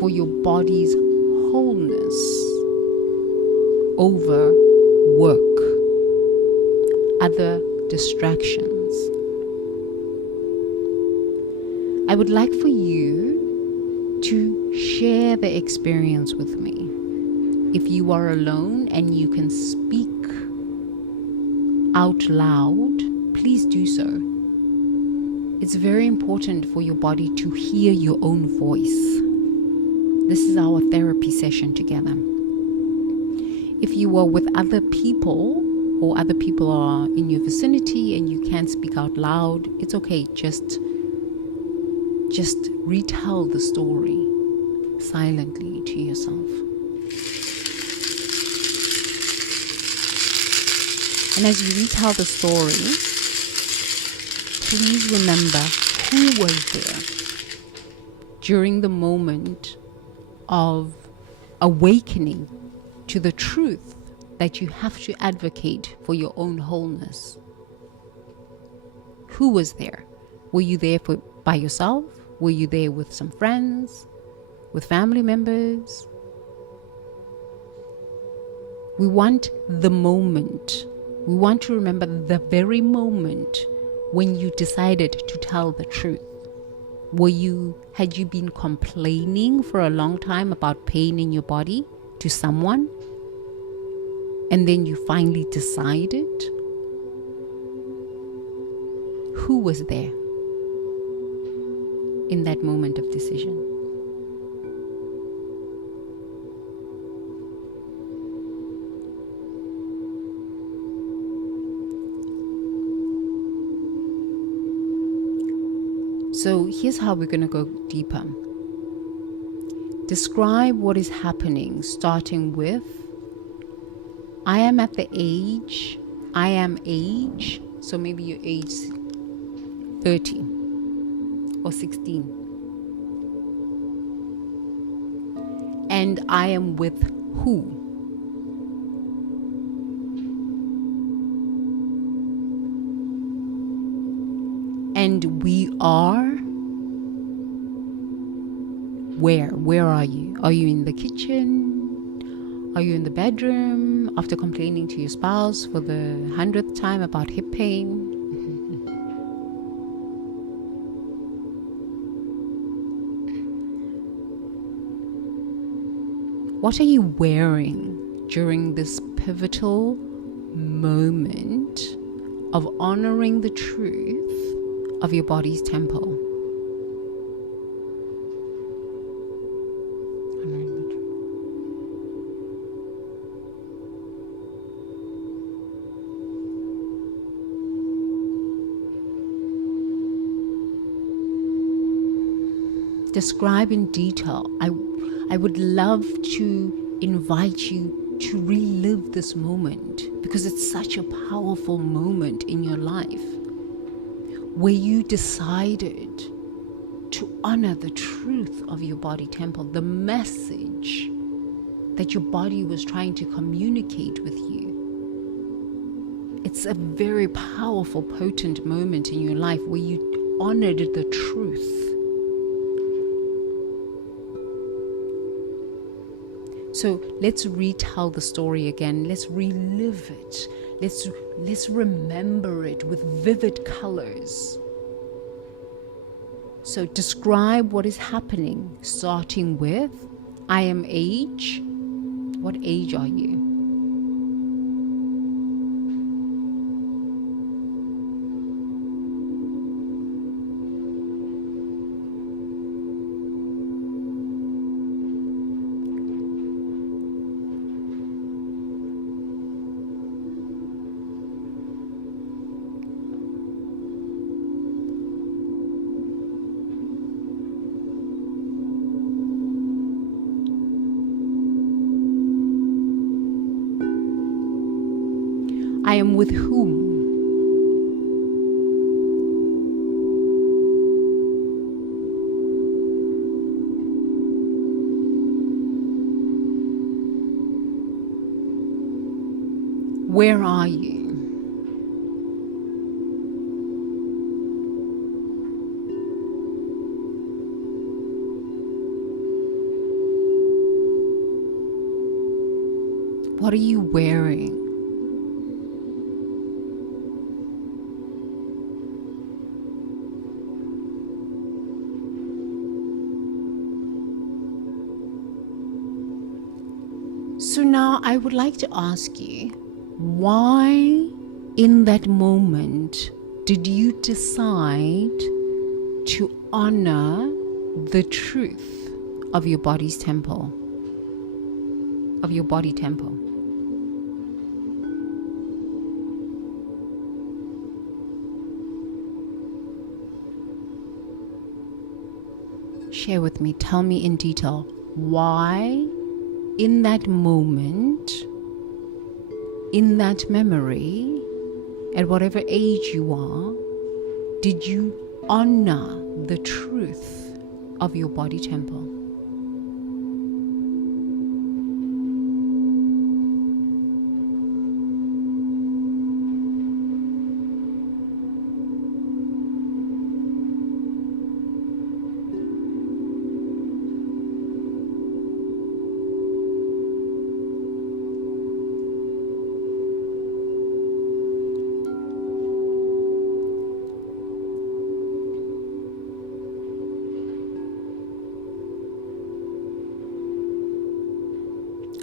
for your body's wholeness over work, other distractions. I would like for you to share the experience with me. If you are alone and you can speak out loud, please do so. It's very important for your body to hear your own voice. This is our therapy session together. If you are with other people, or other people are in your vicinity and you can't speak out loud, it's okay. Just retell the story silently to yourself. And as you retell the story, please remember who was there during the moment of awakening to the truth that you have to advocate for your own wholeness. Who was there? Were you there by yourself? Were you there with some friends? With family members? We want the moment. We want to remember the very moment when you decided to tell the truth. Had you been complaining for a long time about pain in your body to someone, and then you finally decided? Who was there in that moment of decision? So here's how we're going to go deeper. Describe what is happening, starting with, I am at the age, so maybe you're age 30 or 16. And I am with who? And we are where? Where are you? Are you in the kitchen? Are you in the bedroom after complaining to your spouse for the 100th time about hip pain? What are you wearing during this pivotal moment of honoring the truth of your body's temple? Describe in detail. I would love to invite you to relive this moment, because it's such a powerful moment in your life where you decided to honor the truth of your body temple, the message that your body was trying to communicate with you. It's a very powerful, potent moment in your life where you honored the truth. So let's retell the story again. Let's relive it. Let's remember it with vivid colors. So describe what is happening, starting with, I am age. What age are you? I am with whom? Where are you? What are you wearing? So now I would like to ask you, why in that moment did you decide to honor the truth of your body's temple, of your body temple? Share with me, tell me in detail, why in that moment, in that memory, at whatever age you are, did you honor the truth of your body temple?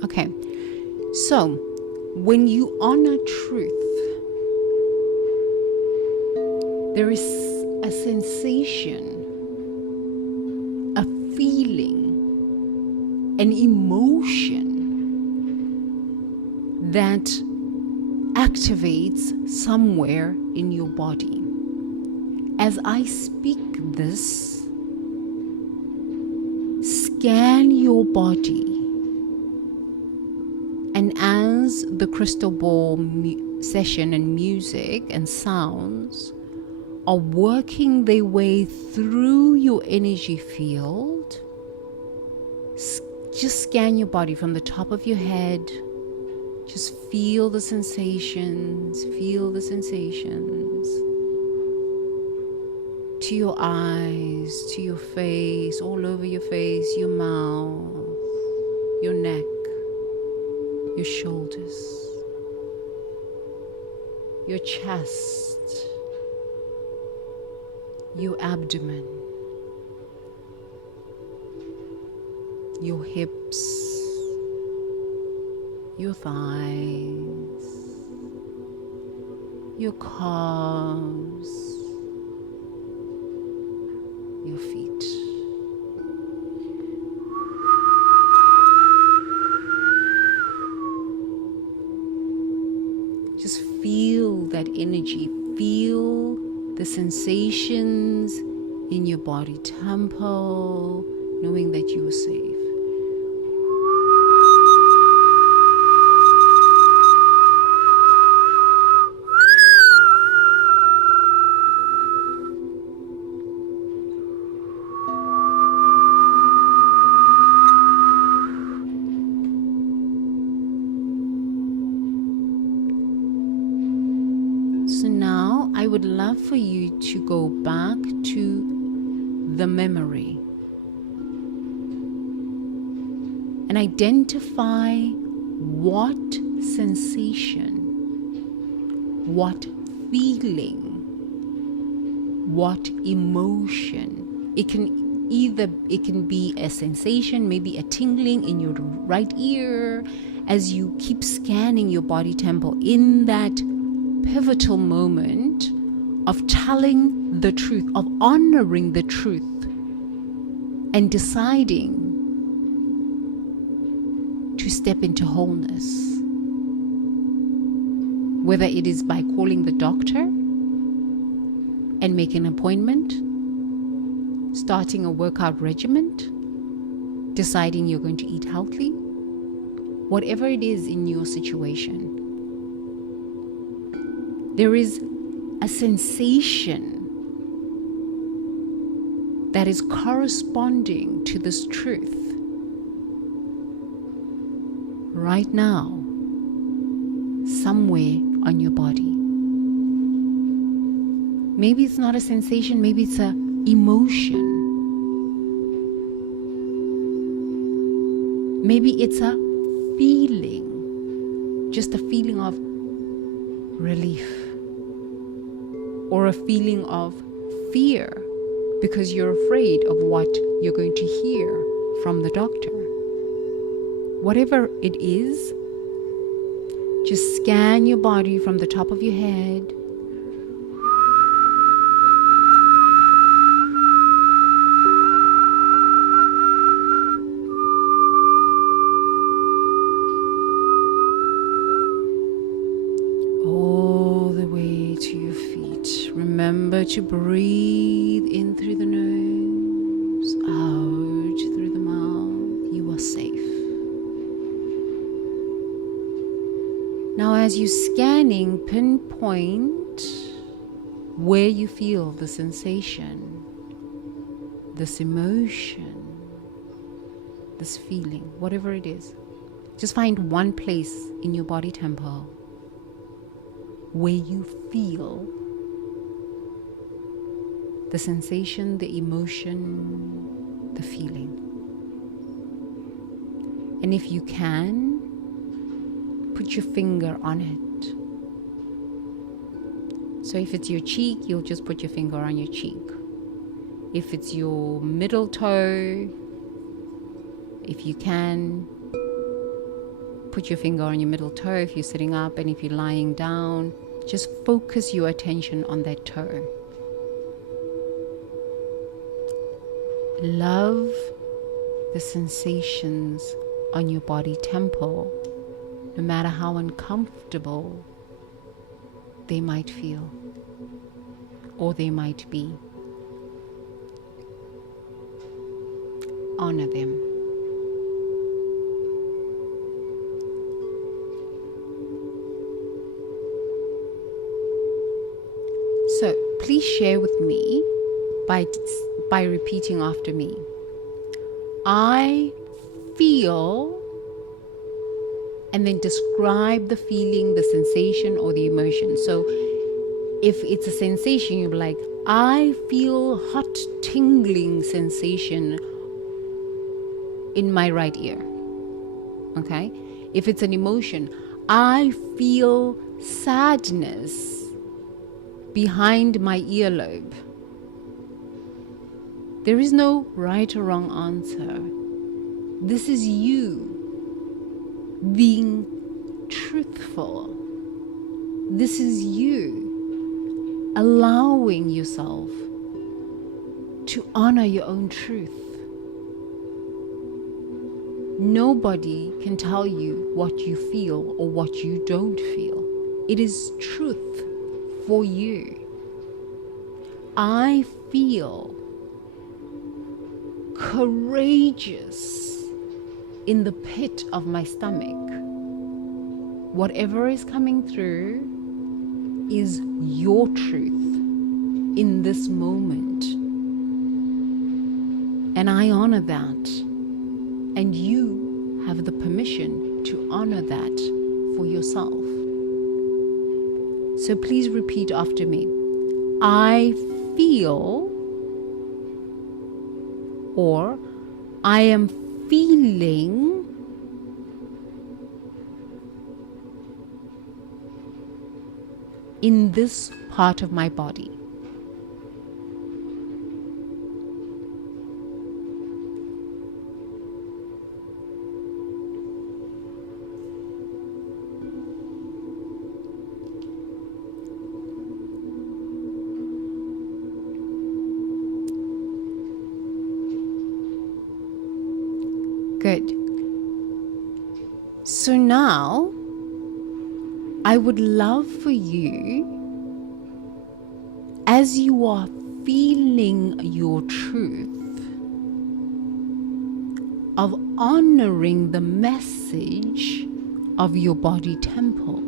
Okay, so when you honor truth, there is a sensation, a feeling, an emotion that activates somewhere in your body. As I speak this, scan your body, and as the crystal ball session and music and sounds are working their way through your energy field, just scan your body from the top of your head. Just feel the sensations, to your eyes, to your face, all over your face, your mouth, your neck, your shoulders, your chest, your abdomen, your hips, your thighs, your calves, your feet. Just feel that energy, feel the sensations in your body temple, knowing that you are safe. So now I would love for you to go back to the memory and identify what sensation, what feeling, what emotion. It can be a sensation, maybe a tingling in your right ear as you keep scanning your body temple in that pivotal moment of telling the truth, of honoring the truth, and deciding to step into wholeness. Whether it is by calling the doctor and making an appointment, starting a workout regimen, deciding you're going to eat healthy, whatever it is in your situation, there is a sensation that is corresponding to this truth right now, somewhere on your body. Maybe it's not a sensation, maybe it's an emotion. Maybe it's a feeling, just a feeling of relief, or a feeling of fear because you're afraid of what you're going to hear from the doctor. Whatever it is, just scan your body from the top of your head. All the way to your feet. Remember to breathe in through the nose, out through the mouth. You are safe. Now, as you're scanning, pinpoint where you feel the sensation, this emotion, this feeling, whatever it is. Just find one place in your body temple where you feel the sensation, the emotion, the feeling. And if you can, put your finger on it. So if it's your cheek, you'll just put your finger on your cheek. If it's your middle toe, if you can, put your finger on your middle toe if you're sitting up, and if you're lying down, just focus your attention on that toe. Love the sensations on your body temple, no matter how uncomfortable they might feel or they might be. Honor them. So please share with me by repeating after me. I feel, and then describe the feeling, the sensation, or the emotion. So if it's a sensation, you'll be like, I feel hot tingling sensation in my right ear. Okay? If it's an emotion, I feel sadness behind my earlobe. There is no right or wrong answer. This is you being truthful. This is you allowing yourself to honor your own truth. Nobody can tell you what you feel or what you don't feel. It is truth for you. I feel courageous in the pit of my stomach. Whatever is coming through is your truth in this moment. And I honor that. And you have the permission to honor that for yourself. So please repeat after me. I feel, or I am feeling in this part of my body. Good. So now, I would love for you, as you are feeling your truth, of honoring the message of your body temple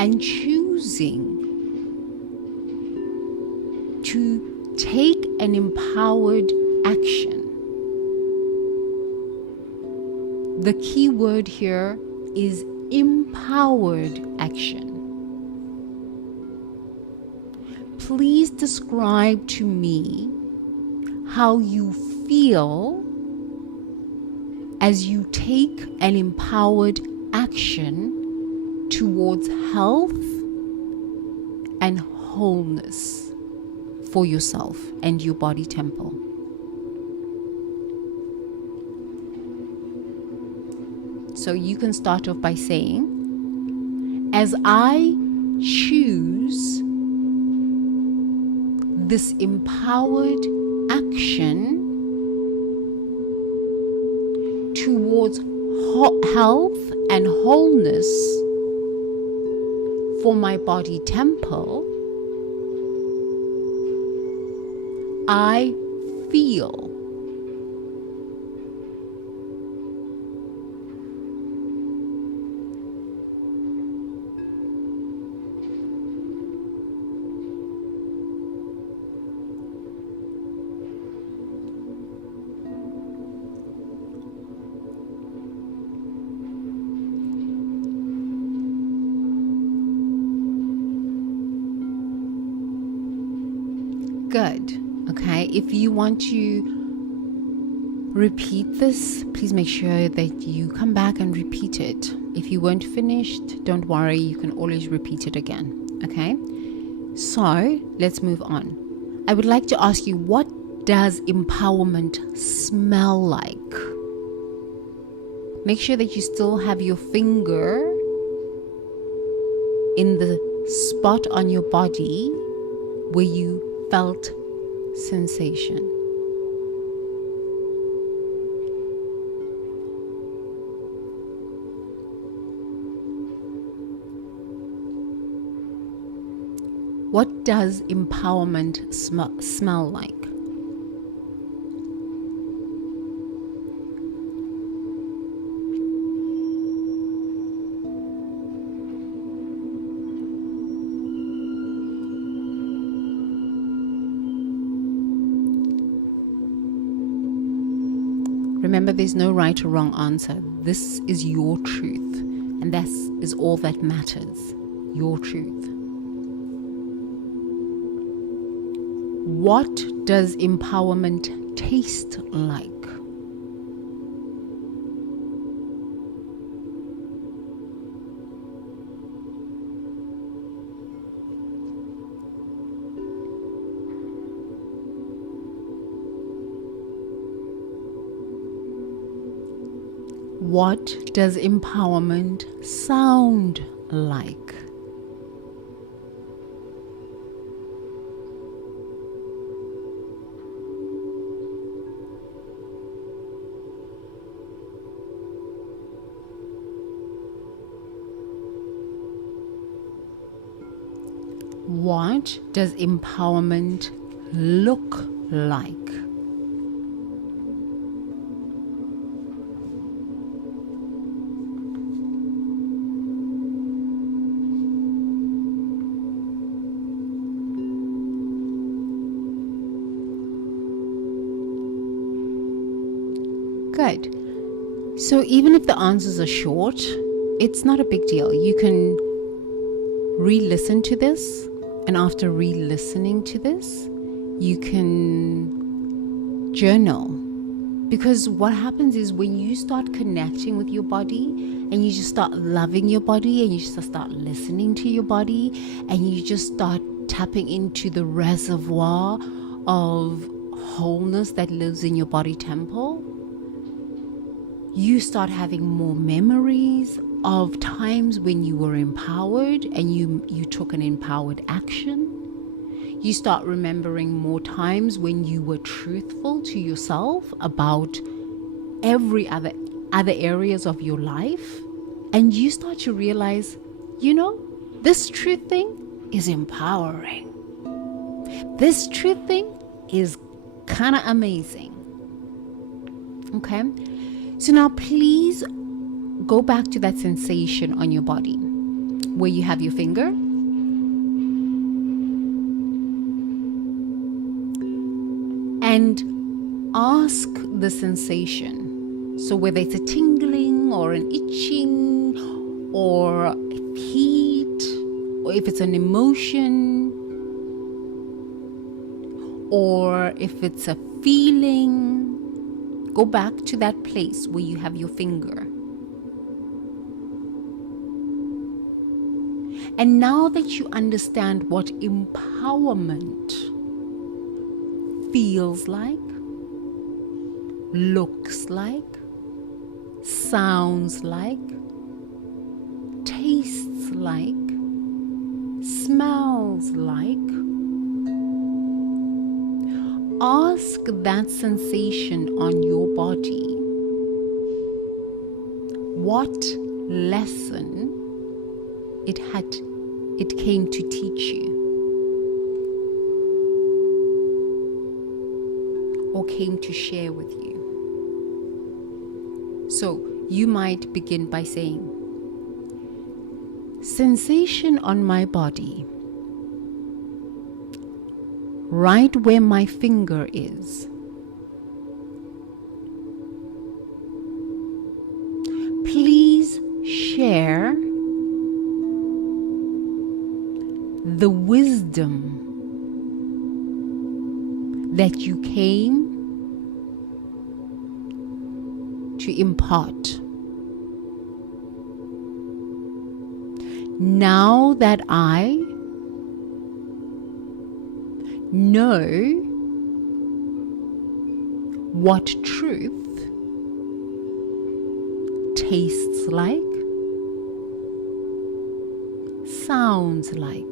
and choosing to take an empowered action. The key word here is empowered action. Please describe to me how you feel as you take an empowered action towards health and wholeness for yourself and your body temple. So you can start off by saying, as I choose this empowered action towards health and wholeness for my body temple, I feel. Good. Okay, if you want to repeat this, please make sure that you come back and repeat it. If you weren't finished, don't worry, you can always repeat it again. Okay, so let's move on. I would like to ask you, what does empowerment smell like? Make sure that you still have your finger in the spot on your body where you felt sensation. What does empowerment smell like? Remember, there's no right or wrong answer. This is your truth, and that is all that matters. Your truth. What does empowerment taste like? What does empowerment sound like? What does empowerment look like? Good. So even if the answers are short, it's not a big deal. You can re-listen to this, and after re-listening to this, you can journal. Because what happens is when you start connecting with your body and you just start loving your body and you just start listening to your body and you just start tapping into the reservoir of wholeness that lives in your body temple, you start having more memories of times when you were empowered and you took an empowered action. You start remembering more times when you were truthful to yourself about every other areas of your life. And you start to realize, this truth thing is empowering. This truth thing is kind of amazing. Okay? So now please go back to that sensation on your body where you have your finger. And ask the sensation. So whether it's a tingling or an itching or heat, or if it's an emotion, or if it's a feeling, go back to that place where you have your finger. And now that you understand what empowerment feels like, looks like, sounds like, tastes like, smells like, ask that sensation on your body what lesson it came to teach you, or came to share with you. So you might begin by saying, sensation on my body, right where my finger is. Please share the wisdom that you came to impart. Now that I know what truth tastes like, sounds like,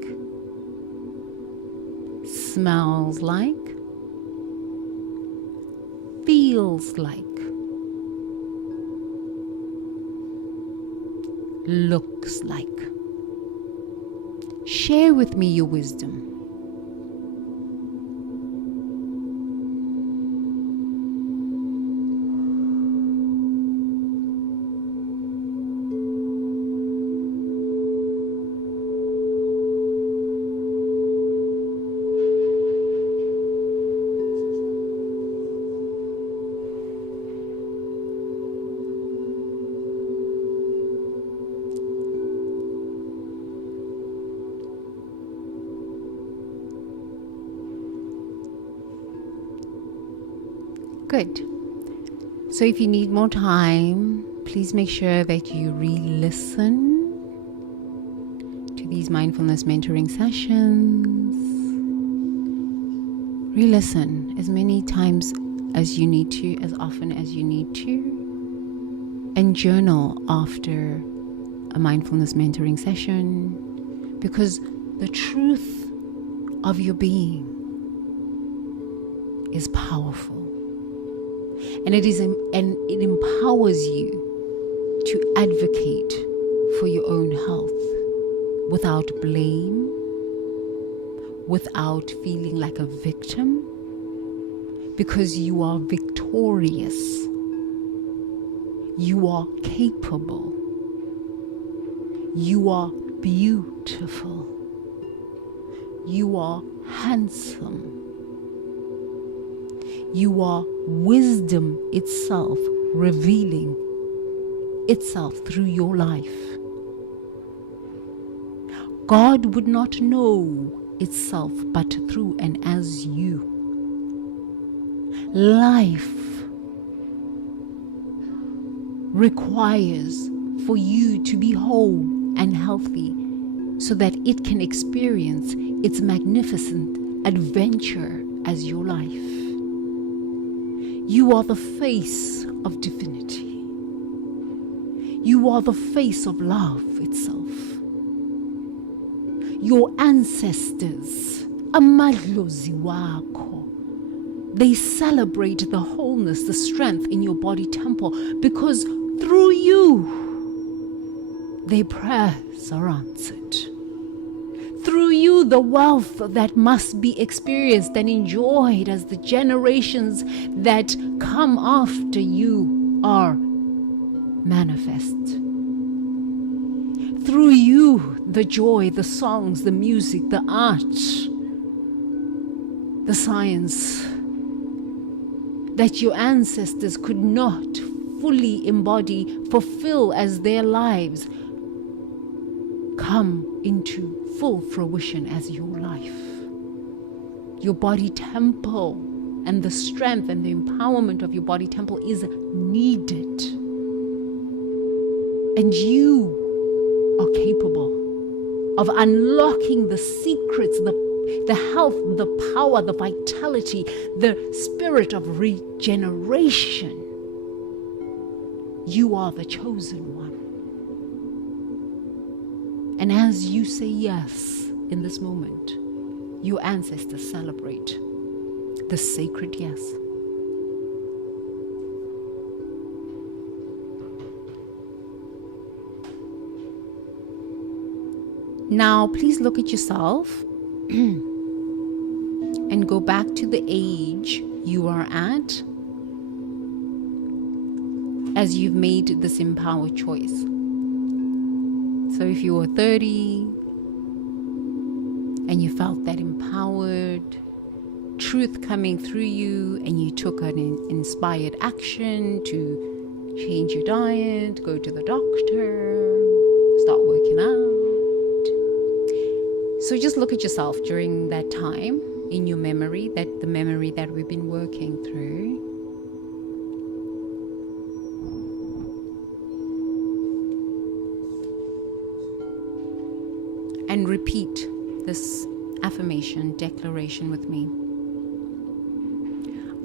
smells like, feels like, looks like. Share with me your wisdom. Good. So if you need more time, please make sure that you re-listen to these mindfulness mentoring sessions. Re-listen as many times as you need to, as often as you need to, and journal after a mindfulness mentoring session, because the truth of your being is powerful. And it empowers you to advocate for your own health without blame, without feeling like a victim, because you are victorious. You are capable. You are beautiful. You are handsome. You are wisdom itself, revealing itself through your life. God would not know itself but through and as you. Life requires for you to be whole and healthy so that it can experience its magnificent adventure as your life. You are the face of divinity. You are the face of love itself. Your ancestors, amadlozi wako, they celebrate the wholeness, the strength in your body temple, because through you, their prayers are answered. Through you, the wealth that must be experienced and enjoyed as the generations that come after you are manifest. Through you, the joy, the songs, the music, the art, the science that your ancestors could not fully embody, fulfill as their lives, come into full fruition as your life. Your body temple and the strength and the empowerment of your body temple is needed. And you are capable of unlocking the secrets, the health, the power, the vitality, the spirit of regeneration. You are the chosen one. And as you say yes in this moment, your ancestors celebrate the sacred yes. Now, please look at yourself and go back to the age you are at as you've made this empowered choice. So if you were 30 and you felt that empowered truth coming through you and you took an inspired action to change your diet, go to the doctor, start working out. So just look at yourself during that time in your memory, the memory that we've been working through. And repeat this affirmation, declaration with me.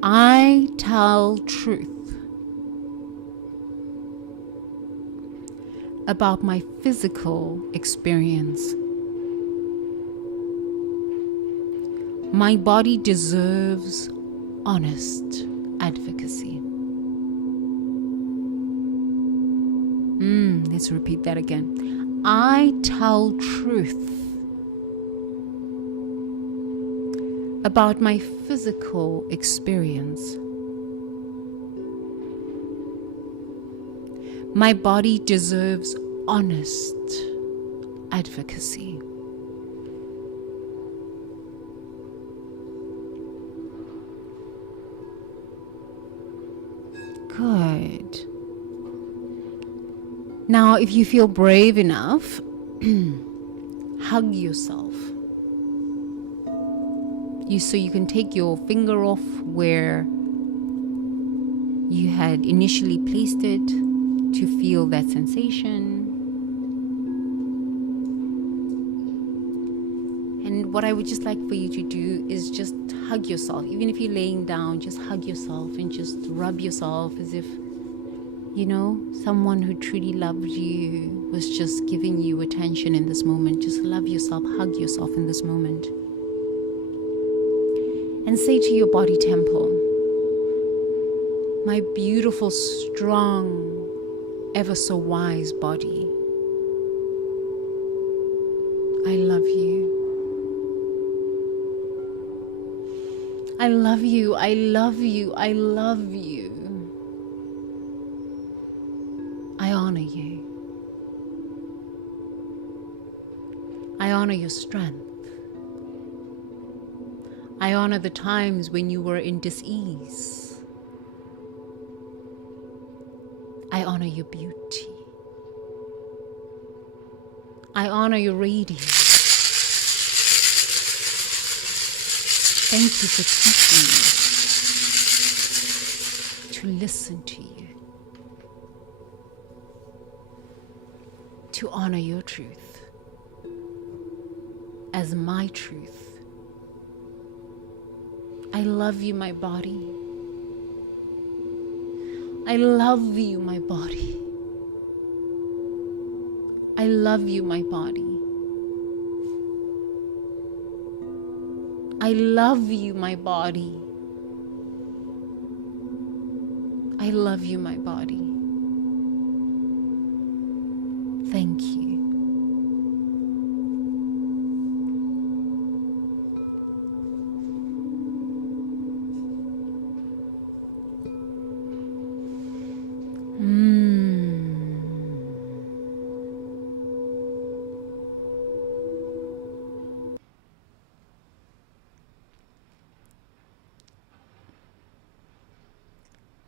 I tell truth. about my physical experience. My body deserves honest advocacy. Let's repeat that again. I tell truth about my physical experience. My body deserves honest advocacy. Good. Now, if you feel brave enough, hug yourself. So you can take your finger off where you had initially placed it to feel that sensation. And what I would just like for you to do is just hug yourself. Even if you're laying down, just hug yourself and just rub yourself as if, someone who truly loved you was just giving you attention in this moment. Just love yourself, hug yourself in this moment. And say to your body temple, my beautiful, strong, ever so wise body, I love you. I love you, I love you, I love you. I honor you. I honor your strength. I honor the times when you were in dis-ease. I honor your beauty. I honor your radiance. Thank you for teaching me to listen to you, to honor your truth as my truth. I love you, my body. I love you, my body. I love you, my body. I love you, my body. I love you, my body. Thank you.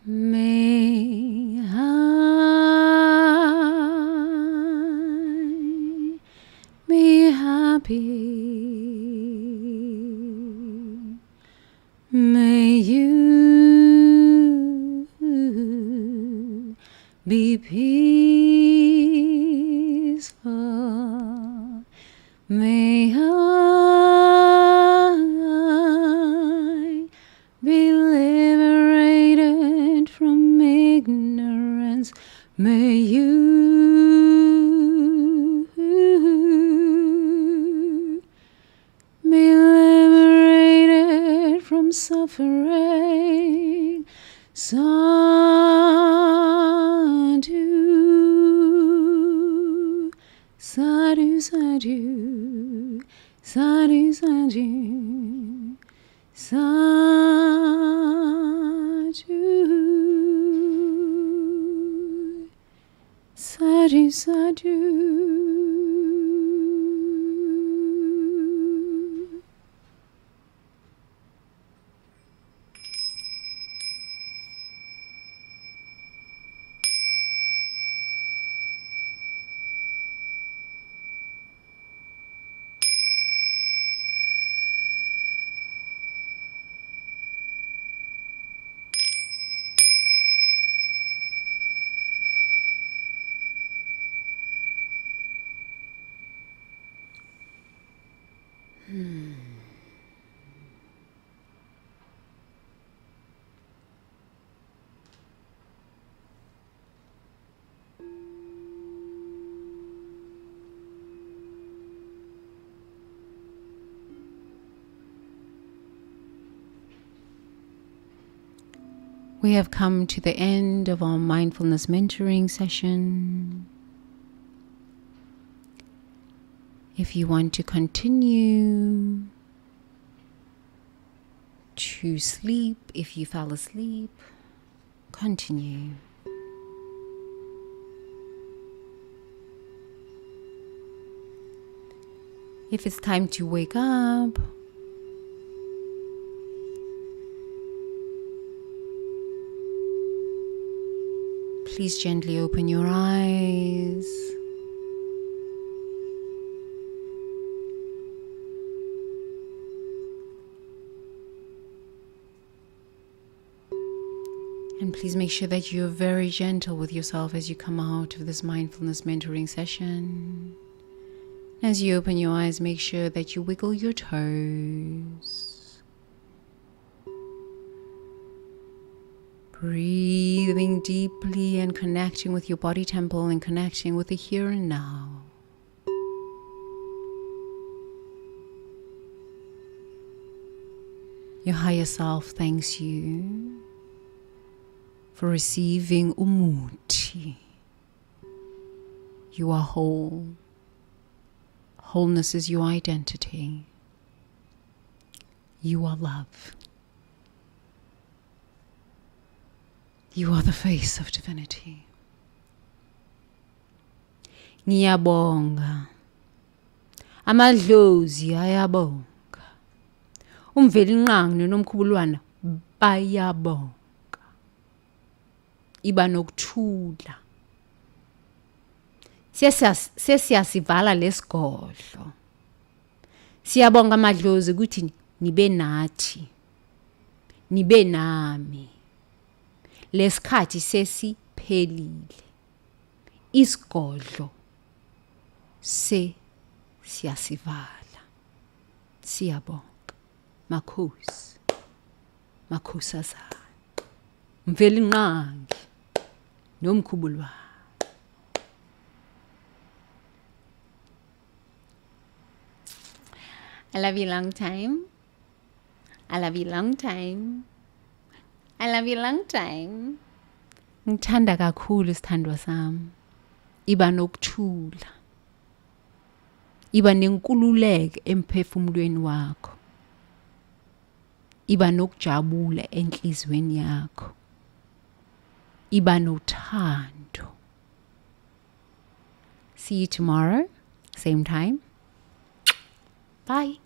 May I be happy. May you be peaceful. May I be liberated from ignorance. May you be liberated from suffering. Sadhu, sadhu, sadhu, sadhu, sadhu, sadhu, sadhu, sadhu. We have come to the end of our mindfulness mentoring session. If you want to continue to sleep, if you fell asleep, continue. If it's time to wake up, please gently open your eyes. And please make sure that you're very gentle with yourself as you come out of this mindfulness mentoring session. As you open your eyes, make sure that you wiggle your toes. Breathing deeply and connecting with your body temple and connecting with the here and now. Your higher self thanks you for receiving umuti. You are whole. Wholeness is your identity. You are love. You are the face of divinity. Ngiyabonga. Amadlozi ayabonga. Umvelinqangi nomkhubulwana bayabonga. Iba nokuthula. Sesiyasivala lesigodlo. Siyabonga amadlozi ukuthi nibe nathi. Nibe nami. Lesikhathi sesiphelile. Isigodlo siyasivala. Siyabonga. Makhosi. Makhosazana. Mvelinqangi nomkhubulwana. I love you long time. I love you long time. I love you long time. Ngithanda kakhulu isithandwa sami. Iba nokuthula. Iba nenkululeko emphefumulweni wakho. Iba nokujabula enhlizweni yakho. Iba nothando. See you tomorrow, same time. Bye.